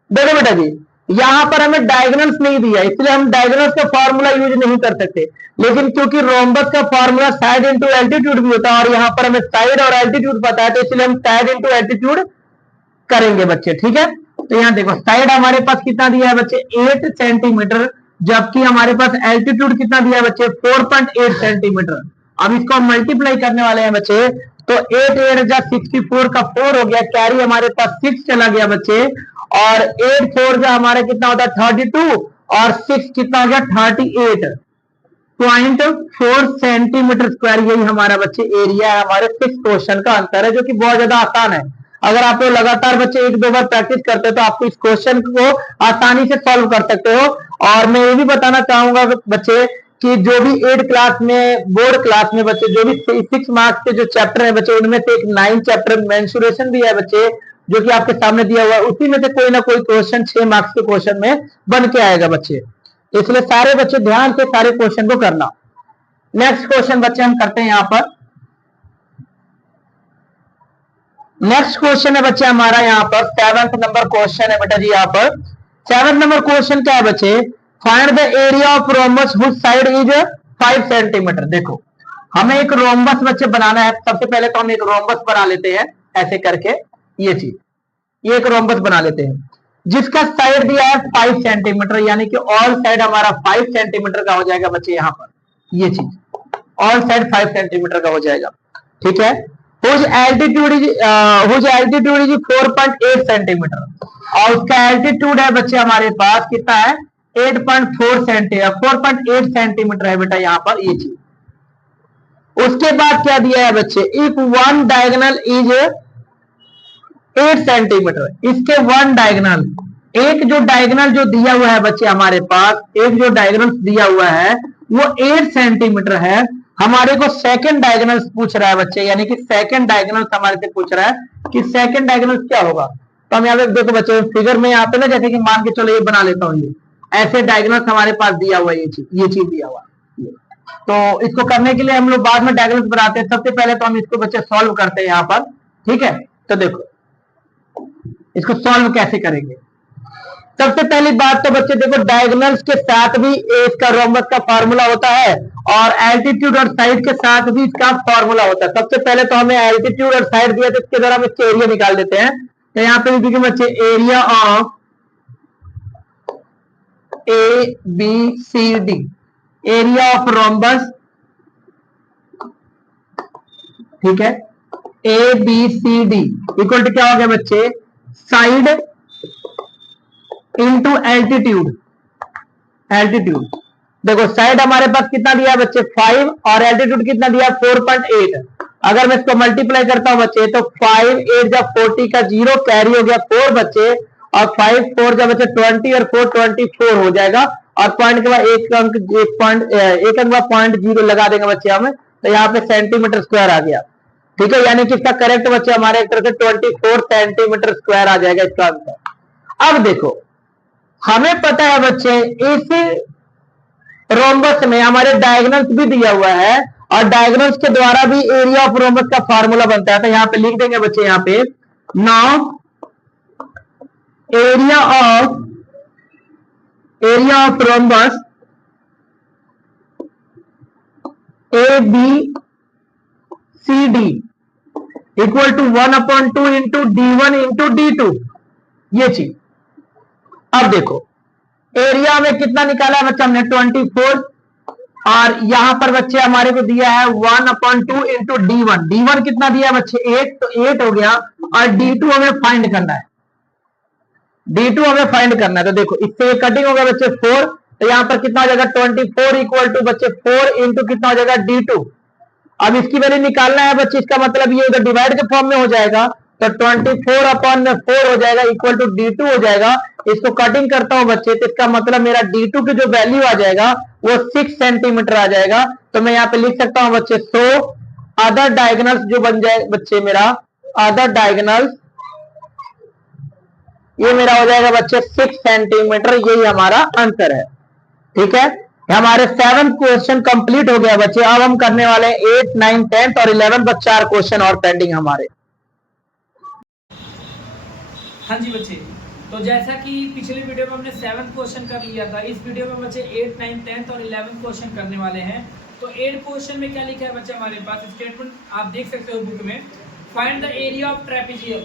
देखो बेटा जी, यहां पर हमें डायगोनल्स नहीं दिया, इसलिए हम डायगोनल्स का फॉर्मूला यूज नहीं कर सकते, लेकिन क्योंकि रोम्बस का फॉर्मूला साइड इनटू एल्टीट्यूड भी होता है और यहां पर हमें साइड और एल्टीट्यूड पता है, तो इसलिए हम साइड इनटू एल्टीट्यूड करेंगे बच्चे। ठीक है, तो यहां देखो साइड हमारे पास कितना दिया है बच्चे 8 सेंटीमीटर, जबकि हमारे पास एल्टीट्यूड कितना दिया है बच्चे 4.8 सेंटीमीटर। अब इसको हम मल्टीप्लाई करने वाले हैं बच्चे, तो 8 8 जा 64 का 4 हो गया, कैरी हमारे पास 6 चला गया बच्चे, और 8 4 जा हमारा कितना होता है 32, और 6 कितना हो गया 38.4 सेंटीमीटर स्क्वायर। यही हमारा बच्चे एरिया है, हमारे 6 क्वेश्चन का आंसर है, जो कि बहुत ज्यादा आसान है। अगर आप लोग लगातार बच्चे 1-2 बार प्रैक्टिस करते हो तो आपको इस क्वेश्चन को आसानी से सॉल्व कर सकते हो। और मैं ये भी बताना चाहूंगा बच्चे कि जो भी 8 क्लास में, बोर्ड क्लास में बच्चे जो भी 6 मार्क्स के जो चैप्टर है बच्चे, उनमें से एक 9 चैप्टर मेंसुरेशन भी है बच्चे, जो कि आपके सामने दिया हुआ है, उसी में से कोई ना कोई क्वेश्चन 6 मार्क्स के क्वेश्चन में बन के आएगा बच्चे, इसलिए सारे बच्चे ध्यान से सारे क्वेश्चन को करना। नेक्स्ट क्वेश्चन बच्चे हम करते हैं यहां पर। नेक्स्ट क्वेश्चन है बच्चे हमारा यहाँ पर 7th नंबर क्वेश्चन है बेटा जी। यहाँ पर 7th नंबर क्वेश्चन क्या है बच्चे, find the area of rhombus which side is 5 centimetre. देखो हमें एक रोम्बस बच्चे बनाना है, सबसे पहले तो हम एक रोम्बस बना लेते हैं ऐसे करके, ये चीज, ये एक रोम्बस बना लेते हैं जिसका साइड दिया है 5 सेंटीमीटर, यानी कि ऑल साइड हमारा 5 सेंटीमीटर का हो जाएगा बच्चे। यहाँ पर ये चीज ऑल साइड 5 सेंटीमीटर का हो जाएगा। ठीक है, whose altitude is 4.8 सेंटीमीटर, और उसका एल्टीट्यूड है बच्चे हमारे पास कितना है 8.4 सेंटीमीटर, 4.8 सेंटीमीटर है बेटा यहाँ पर ये चीज। उसके बाद क्या दिया है बच्चे, if one diagonal is 8 centimetre, इसके वन डायगोनल, एक जो डायगोनल जो दिया हुआ है बच्चे हमारे पास, एक जो डायगोनल दिया हुआ है वो 8 सेंटीमीटर है। हमारे को सेकंड डायगोनल पूछ रहा है बच्चे, यानी कि सेकंड डायगोनल हमारे से पूछ रहा है कि सेकंड डायगोनल क्या होगा। तो हम यहाँ पे देखो बच्चे फिगर में यहाँ पे ना, जैसे कि मान के चलो ये बना लेता हूँ, ये ऐसे डायगोनल हमारे पास दिया हुआ है, ये चीज दिया हुआ है। तो इसको करने के लिए हम लोग बाद में डायगोनल बनाते हैं, सबसे पहले तो हम इसको बच्चे सॉल्व करते हैं यहाँ पर। ठीक है, तो देखो इसको सॉल्व कैसे करेंगे। सबसे पहली बात तो बच्चे देखो, डायगोनल्स के साथ भी इसका रोम्बस का फॉर्मूला होता है, और एल्टीट्यूड और साइड के साथ भी इसका फॉर्मूला होता है। सबसे पहले तो हमें एल्टीट्यूड और साइड दिया, तो इसके द्वारा हम इसके एरिया निकाल देते हैं। तो यहाँ पे देखिए बच्चे, area of A B C D, area of rhombus, ठीक है, A B C D equal to क्या हो गया बच्चे, साइड इंटू एल्टीट्यूड। एल्टीट्यूड देखो साइड हमारे पास कितना दिया है बच्चे 5, और एल्टीट्यूड कितना दिया 4.8। अगर मैं इसको मल्टीप्लाई करता हूं बच्चे, तो 5 8 जा 40 का 0 कैरी हो गया 4 बच्चे, और 5 4 जा बच्चे 20 और 4 24 हो जाएगा, और पॉइंट के बाद एक अंक बाद 0.0 लगा देंगे बच्चे हमें, तो यहाँ पे सेंटीमीटर स्क्वायर आ गया। ठीक है, यानी कि इसका करेक्ट बच्चे हमारे एक तरह से 24 सेंटीमीटर स्क्वायर आ जाएगा इसका आंसर। अब देखो हमें पता है बच्चे इस रोम्बस में हमारे डायगोनल्स भी दिया हुआ है, और डायगोनल्स के द्वारा भी एरिया ऑफ रोम्बस का फॉर्मूला बनता है। तो यहां पे लिख देंगे बच्चे, यहां पे now area of rhombus A B C D equal to 1/2 into D1 into D2, ये चीज। अब देखो एरिया में कितना निकाला है बच्चा हमने 24, और यहां पर बच्चे हमारे को दिया है 1/2 इंटू D1। D1 कितना दिया है बच्चे 8, तो 8 हो गया, और D2 हमें फाइंड करना है, D2 हमें फाइंड करना है। तो देखो इससे कटिंग होगा बच्चे 4, तो यहां पर कितना हो जाएगा 24 इक्वल टू बच्चे 4 इंटू कितना हो जाएगा D2, अब इसकी वैल्यू निकालना है बच्चे, इसका मतलब ये उधर डिवाइड के फॉर्म में हो जाएगा, तो 24/4 हो जाएगा इक्वल टू D2 हो जाएगा। इसको कटिंग करता हूं बच्चे, तो इसका मतलब मेरा D2 की जो वैल्यू आ जाएगा वो 6 सेंटीमीटर आ जाएगा। तो मैं यहाँ पे लिख सकता हूं बच्चे, सो अदर डायगोनल्स जो बन जाए बच्चे मेरा, अदर डायगोनल्स ये मेरा हो जाएगा बच्चे 6 सेंटीमीटर, यही हमारा आंसर है। ठीक है, हमारे 7 क्वेश्चन कंप्लीट हो गया बच्चे। अब हम करने वाले हैं 8, 9, 10 और 11 पर 4 क्वेश्चन और पेंडिंग हमारे। हाँ जी बच्चे, तो जैसा कि पिछले वीडियो में हमने 7 क्वेश्चन कर लिया था, इस वीडियो में बच्चे 8, 9, 10 और 11 क्वेश्चन करने वाले हैं। तो 8 क्वेश्चन में क्या लिखा है बच्चे हमारे पास, स्टेटमेंट आप देख सकते हो बुक में। Find the area of trapezium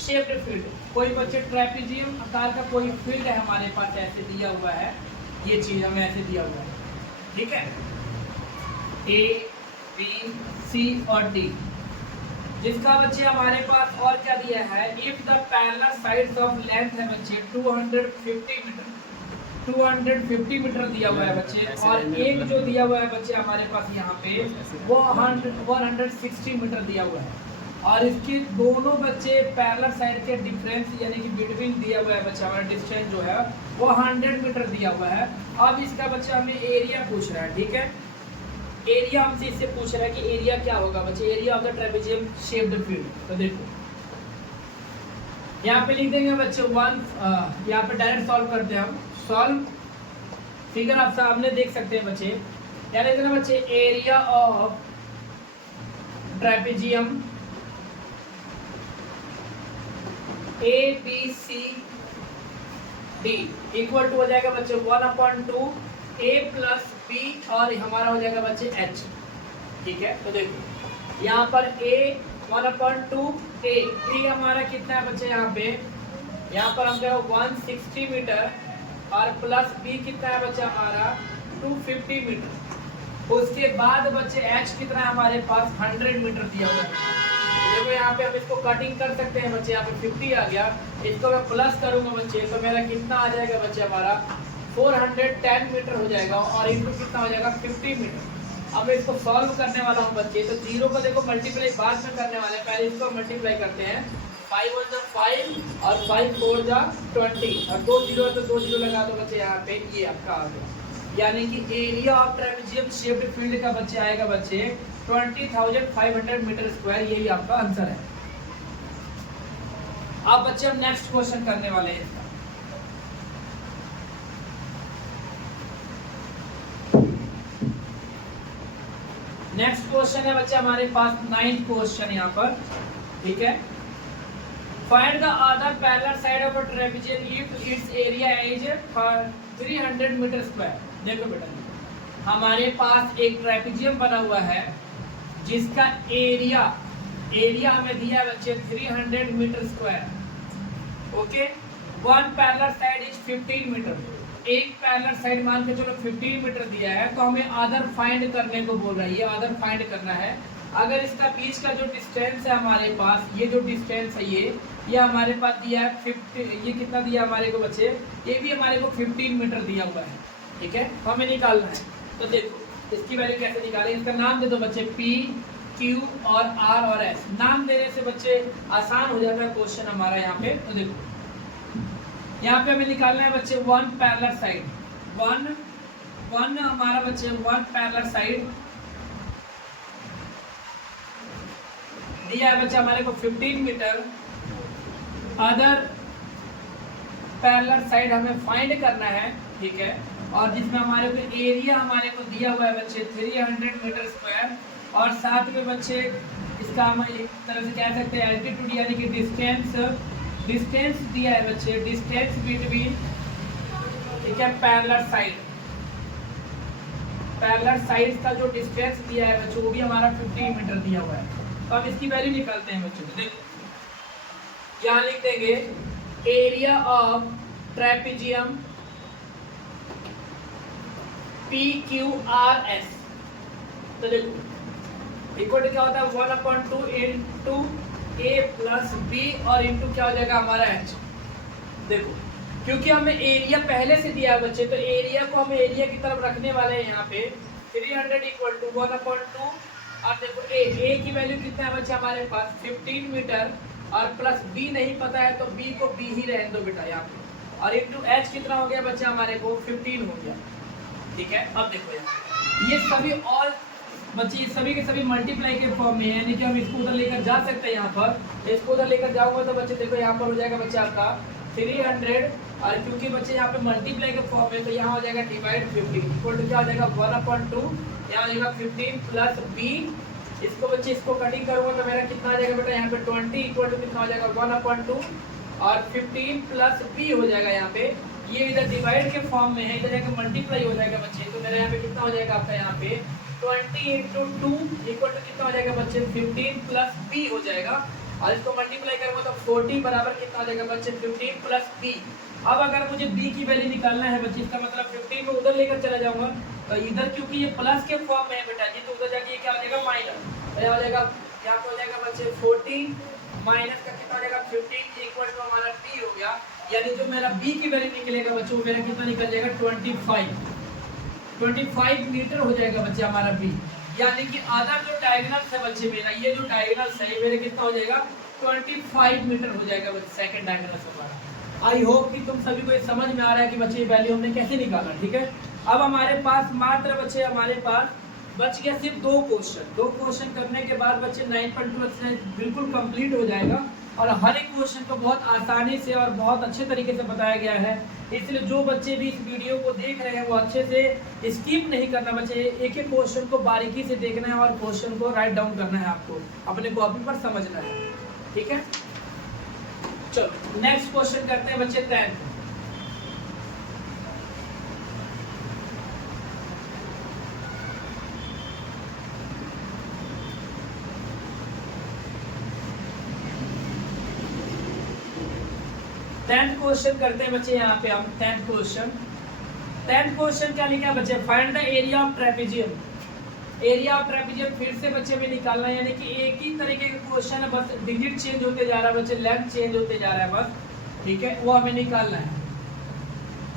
shaped field. कोई बच्चे ट्रेपेजियम आकार का कोई फील्ड है हमारे पास, ऐसे दिया हुआ है, ये चीज हमें ऐसे दिया हुआ है, ठीक है, A, B, C और D, जिसका बच्चे हमारे पास और क्या दिया है, if the parallel sides of length है बच्चे 250 मीटर, 250 मीटर दिया हुआ है बच्चे, और एक जो दिया हुआ है बच्चे हमारे पास यहाँ पे वो 160 मीटर दिया हुआ है, और इसके दोनों बच्चे पैरेलल साइड के डिफरेंस यानी कि बिटवीन दिया हुआ है बच्चे, हमारा डिस्टेंस जो है वो 100 मीटर दिया हुआ है। अब इसका बच्चा हमें एरिया पूछ रहा है, ठीक है, एरिया हमसे इससे पूछ रहा है कि एरिया क्या होगा बच्चे, area of the trapezium shaped field. तो देखो यहाँ पे लिख देंगे बच्चे 1, यहाँ पे डायरेक्ट सॉल्व करते हैं हम। सॉल्व फिगर आप सामने देख सकते हैं बच्चे, क्या लिख देना बच्चे, area of trapezium ABCD equal to हो जाएगा बच्चे 1/2 A प्लस B और हमारा हो जाएगा बच्चे H। ठीक है, तो देखो यहाँ पर A 1/2 A हमारा कितना है बच्चे, यहाँ पर हम देखो 160 मीटर और प्लस B कितना है बच्चा हमारा 250 मीटर। उसके बाद बच्चे H कितना है हमारे पास 100 मीटर दिया हुआ है। देखो यहाँ पे हम इसको कटिंग कर सकते हैं बच्चे, यहाँ पे 50 आ गया, इसको मैं प्लस करूंगा बच्चे तो मेरा कितना आ जाएगा बच्चे हमारा 410 मीटर हो जाएगा, और इनटू कितना हो जाएगा 50 मीटर। अब मैं इसको सॉल्व करने वाला हूँ बच्चे, तो जीरो को देखो मल्टीप्लाई बाद में करने वाले हैं, पहले इसको मल्टीप्लाई करते हैं, 5 1 5 और 5 4 20 और 2 जीरो है तो 2 जीरो लगा दो बच्चे, यहाँ पे ये आपका आ गया, यानी कि area of trapezium shaped field का बच्चे आएगा बच्चे 20,500 मीटर स्क्वायर, यही आपका आंसर है। अब बच्चे हम नेक्स्ट क्वेश्चन करने वाले हैं इसका। नेक्स्ट क्वेश्चन है बच्चे हमारे पास 9th क्वेश्चन यहाँ पर, ठीक है, find the other parallel side of a trapezium if its area is 300 metre square. देखो बेटा, हमारे पास एक ट्रेपेजियम बना हुआ है जिसका एरिया हमें दिया है बच्चे 300 metre square. Okay, one parallel side is 15 metre, एक पैरेलल साइड मान के चलो 15 मीटर दिया है, तो हमें अदर फाइंड करने को बोल रहा है, ये अदर फाइंड करना है। अगर इसका बीच का जो डिस्टेंस है हमारे पास, ये जो डिस्टेंस है ये हमारे पास दिया है 50, ये कितना दिया हमारे को बच्चे, ये भी हमारे को 15 मीटर दिया हुआ है, ठीक है, तो हमें निकालना है। तो देखो इसकी वैल्यू कैसे निकालें, इसका नाम दे दो बच्चे P, Q और R और S। नाम देने से बच्चे आसान हो जाता है क्वेश्चन हमारा यहाँ पे। तो देखो यहाँ पे हमें निकालना है बच्चे वन पैरेलल साइड, वन हमारा बच्चे वन पैरेलल साइड दिया है बच्चे हमारे को 15 मीटर, अदर पैरेलल साइड हमें फाइंड करना है, ठीक है, और जिसमें हमारे को एरिया हमारे को दिया हुआ है बच्चे 300 मीटर स्क्वायर, और साथ में बच्चे इसका हम एक तरह से कह सकते हैं एल्टीट्यूड यानी कि डिस्टेंस दिया है बच्चे, डिस्टेंस बिटवीन, ठीक है, पैरेलल साइड का जो डिस्टेंस दिया है बच्चों वो भी हमारा 15 मीटर दिया हुआ है। तो हम इसकी वैल्यू निकालते हैं बच्चों। देखो यहाँ लिख देंगे एरिया ऑफ ट्रेपेजियम PQRS। तो देखो इक्वल क्या होता है 1/2 इंटू A प्लस B और इंटू क्या हो जाएगा हमारा H। देखो क्योंकि हमें एरिया पहले से दिया है बच्चे, तो एरिया को हम एरिया की तरफ रखने वाले हैं यहाँ पे 300 इक्वल टू 1/2 अब देखो ए की वैल्यू कितना है बच्चे हमारे पास 15 मीटर, और प्लस बी नहीं पता है तो बी को बी ही रहने दो बेटा यहाँ पे, और इंटू एच कितना हो गया बच्चे हमारे को 15 हो गया। ठीक है, अब देखो यार ये सभी और बच्चे ये सभी के सभी मल्टीप्लाई के फॉर्म में है, यानी कि हम इसको उधर लेकर जा सकते हैं। यहाँ पर इसको उधर लेकर जाऊंगा तो बच्चे देखो यहाँ पर हो जाएगा बच्चे आपका 300, और क्योंकि बच्चे यहाँ पे मल्टीप्लाई के फॉर्म में तो यहाँ हो जाएगा डिवाइड 15 इक्वल टू क्या हो जाएगा 1/2, यहाँ हो जाएगा 15 प्लस बी, इसको बच्चे इसको कटिंग करूंगा तो मेरा कितना आ जाएगा बेटा यहाँ पे 20 इक्वल टू कितना हो जाएगा 1/2, और 15 प्लस बी हो जाएगा यहाँ पे, ये इधर डिवाइड के फॉर्म में है, इधर जाकर मल्टीप्लाई हो जाएगा बच्चे, तो मेरा यहाँ पे कितना हो जाएगा आपका यहाँ पे 20 इंटू 2 इक्वल टू कितना हो जाएगा बच्चे 15 प्लस बी हो जाएगा, और इसको मल्टीप्लाई करूंगा तो 40 बराबर कितना हो जाएगा बच्चे 15 प्लस बी। अब अगर मुझे बी की वैल्यू निकालना है बच्चे, इसका मतलब 15 में उधर लेकर चला जाऊंगा तो इधर क्योंकि ये प्लस के फॉर्म में है बेटा जी, तो उधर जाके ये क्या हो जाएगा माइनस, क्या हो जाएगा यहाँ पे हो जाएगा बच्चे 14 माइनस का कितना हो जाएगा 15 इक्वल टू हमारा बी हो गया, यानी जो मेरा बी की वैल्यू निकलेगा बच्चों वो मेरा कितना निकल जाएगा 25 मीटर हो जाएगा बच्चे हमारा बी, यानी कि अदर जो डायगोनल्स है बच्चे मेरा, ये जो डायगोनल्स है ये मेरे कितना हो जाएगा 25 मीटर हो जाएगा बच्चे सेकंड डायगोनल हमारा। आई होप कि तुम सभी को ये समझ में आ रहा है कि बच्चे ये वैल्यू हमने कैसे निकाला। ठीक है, अब हमारे पास मात्र बच्चे हमारे पास बच गया सिर्फ दो क्वेश्चन करने के बाद बच्चे 9.2 एक्सरसाइज बिल्कुल कंप्लीट हो जाएगा, और हर एक क्वेश्चन को बहुत आसानी से और बहुत अच्छे तरीके से बताया गया है, इसलिए जो बच्चे भी इस वीडियो को देख रहे हैं वो अच्छे से स्किप नहीं करना बच्चे, एक एक क्वेश्चन को बारीकी से देखना है और क्वेश्चन को राइट डाउन करना है, आपको अपने कॉपी पर समझना है। ठीक है, चलो नेक्स्ट क्वेश्चन करते हैं बच्चे 10th। क्वेश्चन करते हैं बच्चे, यहाँ पे हम 10th क्वेश्चन क्या लिखा है बच्चे, find the area of trapezium. Area of trapezium फिर से बच्चे में निकालना है, यानी कि एक ही तरीके का क्वेश्चन है, बस डिजिट चेंज होते जा रहा है बच्चे, लेंथ चेंज होते जा रहा है बस। ठीक है, वो हमें निकालना है।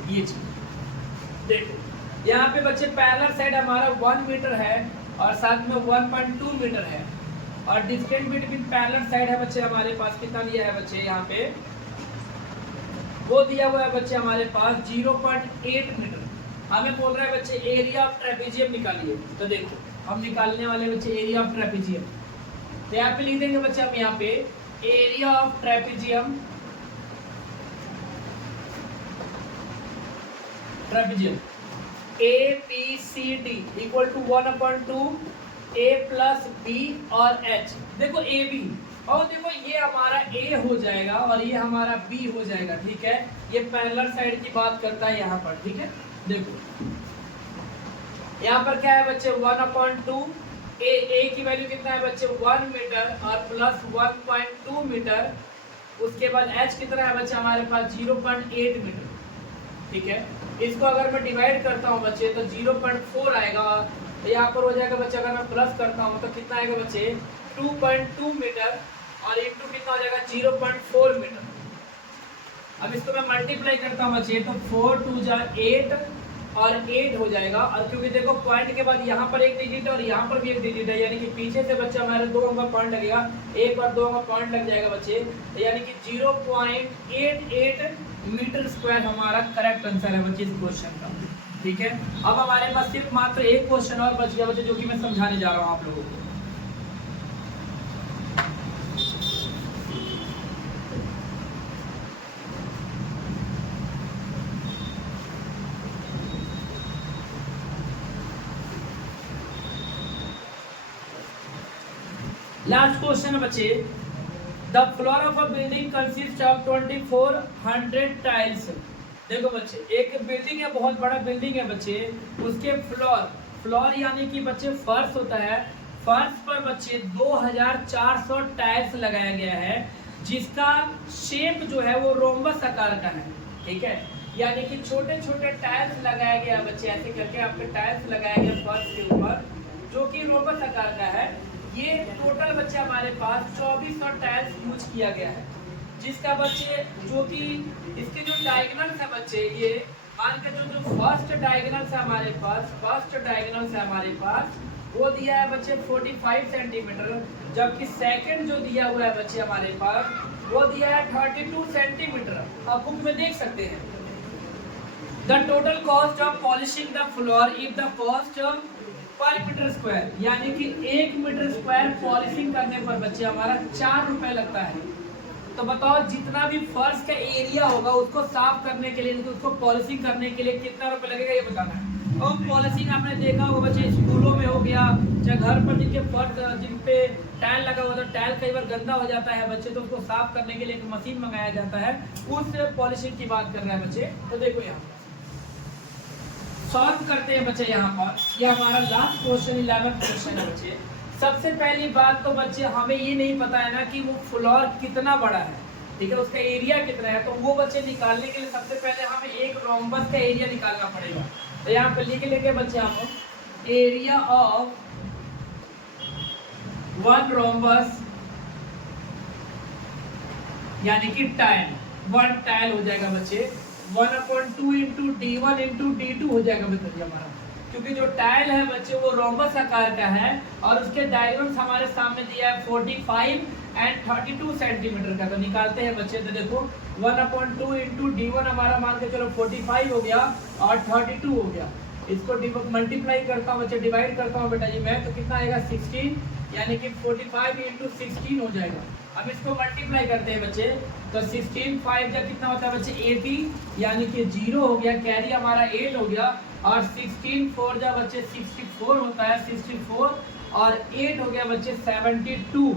ये चीज देखो यहाँ पे बच्चे पैरेलल साइड हमारा 1 मीटर है और साथ में 1.2 मीटर है, और डिस्टेंस बिटवीन पैरेलल साइड है बच्चे हमारे पास कितना दिया है बच्चे, यहाँ पे वो दिया हुआ है बच्चे हमारे पास 0.8 मीटर। हमें बोल रहा है बच्चे एरिया ऑफ ट्रेपेजियम निकालिए, तो देखो हम निकालने वाले बच्चे एरिया ऑफ ट्रेपेजियम, तो यहाँ पे लिख देंगे बच्चे हम यहाँ पे area of trapezium ABCD equal to 1/2 A plus B और H। देखो AB और देखो ये हमारा A हो जाएगा और ये हमारा B हो जाएगा। ठीक है, ये पैरेलल साइड की बात करता है यहाँ पर। ठीक है, देखो यहाँ पर क्या है बच्चे 1/2 A की वैल्यू कितना है बच्चे 1 मीटर और प्लस 1.2 मीटर, उसके बाद H कितना है बच्चे हमारे पास 0.8 मीटर। ठीक है, इसको अगर मैं डिवाइड करता हूँ बच्चे तो 0.4 आएगा, तो यहाँ पर हो जाएगा बच्चे अगर मैं प्लस करता हूँ तो कितना आएगा बच्चे 2.2 मीटर और इंटू कितना हो जाएगा 0.4 मीटर। अब इसको मैं मल्टीप्लाई करता हूँ बच्चे तो 4 2 जा 8 और 8 हो जाएगा, और क्योंकि देखो पॉइंट के बाद यहाँ पर एक डिजिट और यहाँ पर भी एक डिजिट है, यानी कि पीछे से बच्चा हमारे 2 अंक का पॉइंट लगेगा, एक और 2 अंक का पॉइंट लग जाएगा बच्चे, तो यानी कि 0.88 मीटर स्क्वायर हमारा करेक्ट आंसर है बच्चे इस क्वेश्चन का। ठीक है, अब हमारे पास सिर्फ मात्र एक क्वेश्चन और बच गया बच्चे, जो कि मैं समझाने जा रहा हूँ आप लोगों को। लास्ट क्वेश्चन है बच्चे, the floor of a building consist of 2400 tiles. देखो बच्चे एक बिल्डिंग है, बहुत बड़ा बिल्डिंग है बच्चे, उसके फ्लोर यानी कि बच्चे फर्श होता है, फर्श पर बच्चे 2400 टाइल्स लगाया गया है, जिसका शेप जो है वो रोम्बस आकार का है। ठीक है, यानी कि छोटे छोटे टाइल्स लगाया गया बच्चे, ऐसे करके आपके टाइल्स लगाया गया फर्श के ऊपर, जो कि रोम्बस आकार का है। ये टोटल बच्चे हमारे पास 2400 टाइल्स यूज किया गया है, जिसका बच्चे जो कि इसके जो डायगोनल्स है बच्चे, ये मान के जो फर्स्ट डायगोनल्स है हमारे पास, वो दिया है बच्चे 45 सेंटीमीटर, जबकि सेकंड जो दिया हुआ है बच्चे हमारे पास वो दिया है 32 सेंटीमीटर। आप बुक में देख सकते हैं। The total cost of polishing the floor if the cost per metre square, यानी कि 1 मीटर स्क्वायर पॉलिशिंग करने पर बच्चे हमारा 4 रुपए लगता है। तो बताओ जितना भी फर्श का एरिया होगा उसको साफ करने के लिए, उसको पॉलिशिंग करने के लिए कितना रुपए लगेगा ये बताना है। और पॉलिशिंग आपने देखा होगा बच्चे, स्कूलों में हो गया, चाहे घर पर जिनके फर्श जिन पे टाइल लगा हुआ था, टाइल कई बार गंदा हो जाता है बच्चे, तो उसको साफ करने के लिए एक मशीन मंगाया जाता है, उस पॉलिशिंग की बात कर रहे हैं बच्चे। तो देखो यहाँ सॉल्व करते हैं बच्चे। यहाँ पर ये हमारा लास्ट क्वेश्चन 11th क्वेश्चन है बच्चे। सबसे पहली बात तो बच्चे हमें ये नहीं पता है ना कि वो फ्लोर कितना बड़ा है, ठीक है, उसका एरिया कितना है। तो वो बच्चे निकालने के लिए सबसे पहले हमें एक रोम्बस का एरिया निकालना पड़ेगा। तो यहाँ पे लिख लेंगे बच्चे आप एरिया ऑफ वन रोम्बस, यानी कि टाइल, वन टाइल हो जाएगा बच्चे 1/2 इंटू D1 इंटू D2 हो जाएगा बच्चे हमारा, क्योंकि जो टाइल है बच्चे वो रोम्बस आकार का है और उसके डायमीटर हमारे सामने दिया है 45 एंड 32 सेंटीमीटर का। तो निकालते हैं बच्चे। तो देखो 1/2 इंटू D1 हमारा मान के चलो 45 हो गया और 32 हो गया। इसको मल्टीप्लाई करता हूँ बच्चे, डिवाइड करता हूँ बेटा जी मैं, तो कितना आएगा 16, यानी कि 45 इंटू 16 हो जाएगा। अब इसको मल्टीप्लाई करते हैं बच्चे, तो 16 5 जा कितना होता है बच्चे 80, यानी कि 0 हो गया, कैरी हमारा 8 हो गया, और 16 4 जा बच्चे 64 होता है, 64 और 8 हो गया बच्चे 72,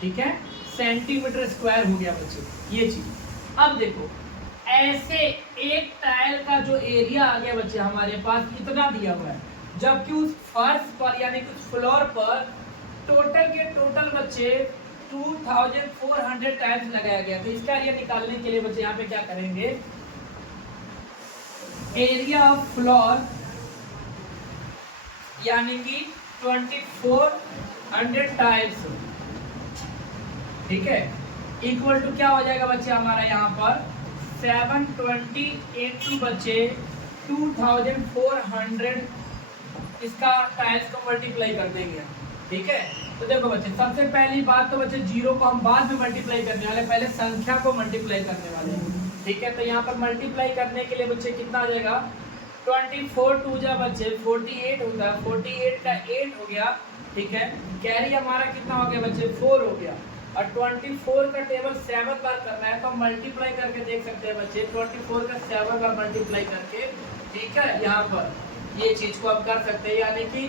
ठीक है, सेंटीमीटर स्क्वायर हो गया बच्चे ये चीज। अब देखो ऐसे एक टाइल का जो एरिया आ गया बच्चे हमारे पास इतना दिया हुआ है, जबकि उस फर्श पर यानी कि उस फ्लोर पर टोटल के टोटल बच्चे 2400 टाइल्स लगाया गया। तो इसका एरिया निकालने के लिए बच्चे यहाँ पे क्या करेंगे, एरिया ऑफ फ्लोर यानी कि 2400 टाइल्स, ठीक है, इक्वल टू क्या हो जाएगा बच्चे हमारा यहाँ पर 720 इंटू बच्चे 2400, इसका टाइल्स को मल्टीप्लाई कर देंगे, ठीक है। तो देखो बच्चे सबसे पहली बात तो बच्चे जीरो को हम बाद में मल्टीप्लाई करने वाले, पहले संख्या को मल्टीप्लाई करने वाले हैं, ठीक है। तो यहाँ पर मल्टीप्लाई करने के लिए बच्चे कितना आ जाएगा 24 2 जा बच्चे 48 होता है, 48 का 8 हो गया, ठीक है, कैरी हमारा कितना हो गया बच्चे 4 हो गया, और 24 का टेबल 7 बार करना है, तो हम मल्टीप्लाई करके देख सकते हैं बच्चे 24 का 7 बार मल्टीप्लाई करके, ठीक है, यहाँ पर ये चीज को हम कर सकते हैं, यानी कि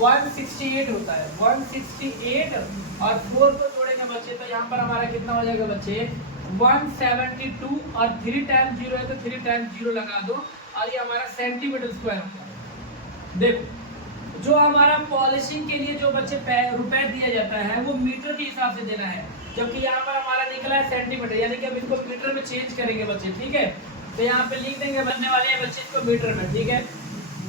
168 होता है, 168 और 4 को जोड़ेंगे बच्चे तो यहाँ पर हमारा कितना हो जाएगा बच्चे 172, और 3 टाइम्स 0 है तो 3 टाइम्स 0 लगा दो, और ये हमारा सेंटीमीटर स्क्वायर होता है। देखो जो हमारा पॉलिशिंग के लिए जो बच्चे रुपए दिया जाता है वो मीटर के हिसाब से देना है, जबकि यहाँ पर हमारा निकला है सेंटीमीटर, यानी कि हम इसको मीटर में चेंज करेंगे बच्चे, ठीक है। तो यहाँ पे लिख देंगे बनने वाले हैं बच्चे इसको मीटर में, ठीक है।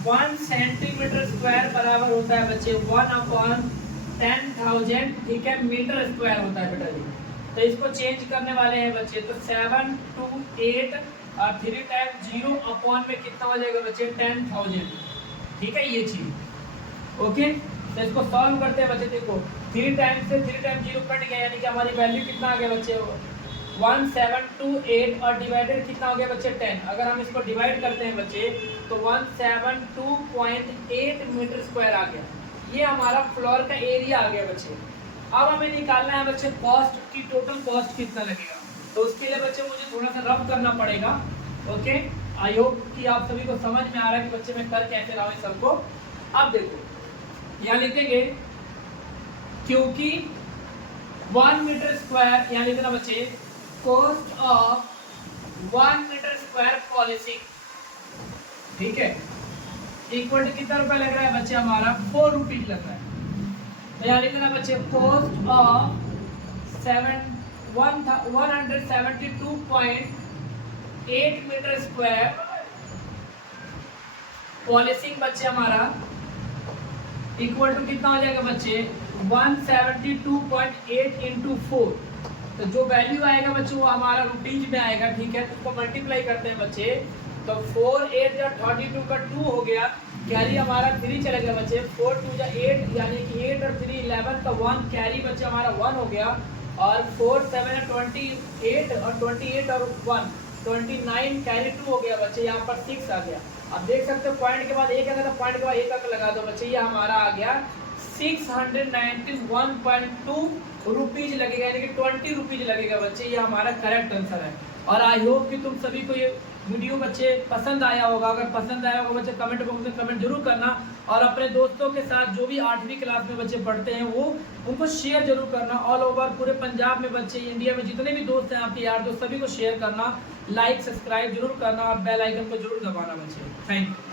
1 सेंटीमीटर स्क्वायर बराबर होता है बच्चे 1/10,000, ठीक है, मीटर स्क्वायर होता है बेटा जी। तो इसको चेंज करने वाले हैं बच्चे, तो 7 2 8 और 3 टाइम्स 0 अपॉन में कितना हो जाएगा बच्चे 10,000, ठीक है, ये चीज ओके। तो इसको सॉल्व करते हैं बच्चे। देखो 3 टाइम्स से 3 टाइम्स 0 कट गया, यानी कि हमारी वैल्यू कितना आ गया बच्चे 1728, और डिवाइडेड कितना हो गया बच्चे 10। अगर हम इसको डिवाइड करते हैं बच्चे तो 172.8 मीटर स्क्वायर आ गया, ये हमारा फ्लोर का एरिया आ गया बच्चे। अब हमें निकालना है बच्चे कॉस्ट की, टोटल कॉस्ट कितना लगेगा। तो उसके लिए बच्चे मुझे थोड़ा सा रफ करना पड़ेगा, ओके। आई होप कि आप सभी को समझ में आ रहा है कि बच्चे मैं कर कैसे रहा हूँ सबको। अब देखो यहाँ लिखेंगे क्योंकि 1 मीटर स्क्वायर यहाँ लिखना बच्चे cost of 1 metre square polishing, ठीक है, इक्वल टू कितना रुपया लग रहा है बच्चे हमारा 4 रुपीज लग रहा है। तो यहाँ लिखना बच्चे cost of 172.8 metre square polishing बच्चे हमारा इक्वल टू कितना हो जाएगा बच्चे 172.8 इंटू 4। तो जो वैल्यू आएगा बच्चे वो हमारा रुपीज में आएगा, ठीक है। तो उसको मल्टीप्लाई करते हैं बच्चे, तो 4 8 या 32 का 2 हो गया, कैरी हमारा 3 चला गया बच्चे, 4 2 जा 8 यानी कि 8 और 3 11 का 1 कैरी बच्चे हमारा 1 हो गया, और 4 7 28 और 28 और 1 29 कैरी 2 हो गया बच्चे, यहाँ पर 6 आ गया। अब देख सकते हो पॉइंट के बाद एक अगर तो पॉइंट के बाद एक अंक लगा दो बच्चे, ये हमारा आ गया 691.2 रुपीज लगेगा, यानी कि 20 रुपीज लगेगा बच्चे, ये हमारा करेक्ट आंसर है। और आई होप कि तुम सभी को ये वीडियो बच्चे पसंद आया होगा। अगर पसंद आया होगा बच्चे कमेंट बॉक्स में कमेंट जरूर करना, और अपने दोस्तों के साथ जो भी 8वीं क्लास में बच्चे पढ़ते हैं वो उनको शेयर जरूर करना। ऑल ओवर पूरे पंजाब में बच्चे, इंडिया में जितने भी दोस्त हैं आपके यार दोस्त, सभी को शेयर करना, लाइक सब्सक्राइब जरूर करना और बेल आइकन को जरूर दबाना बच्चे। Thank you.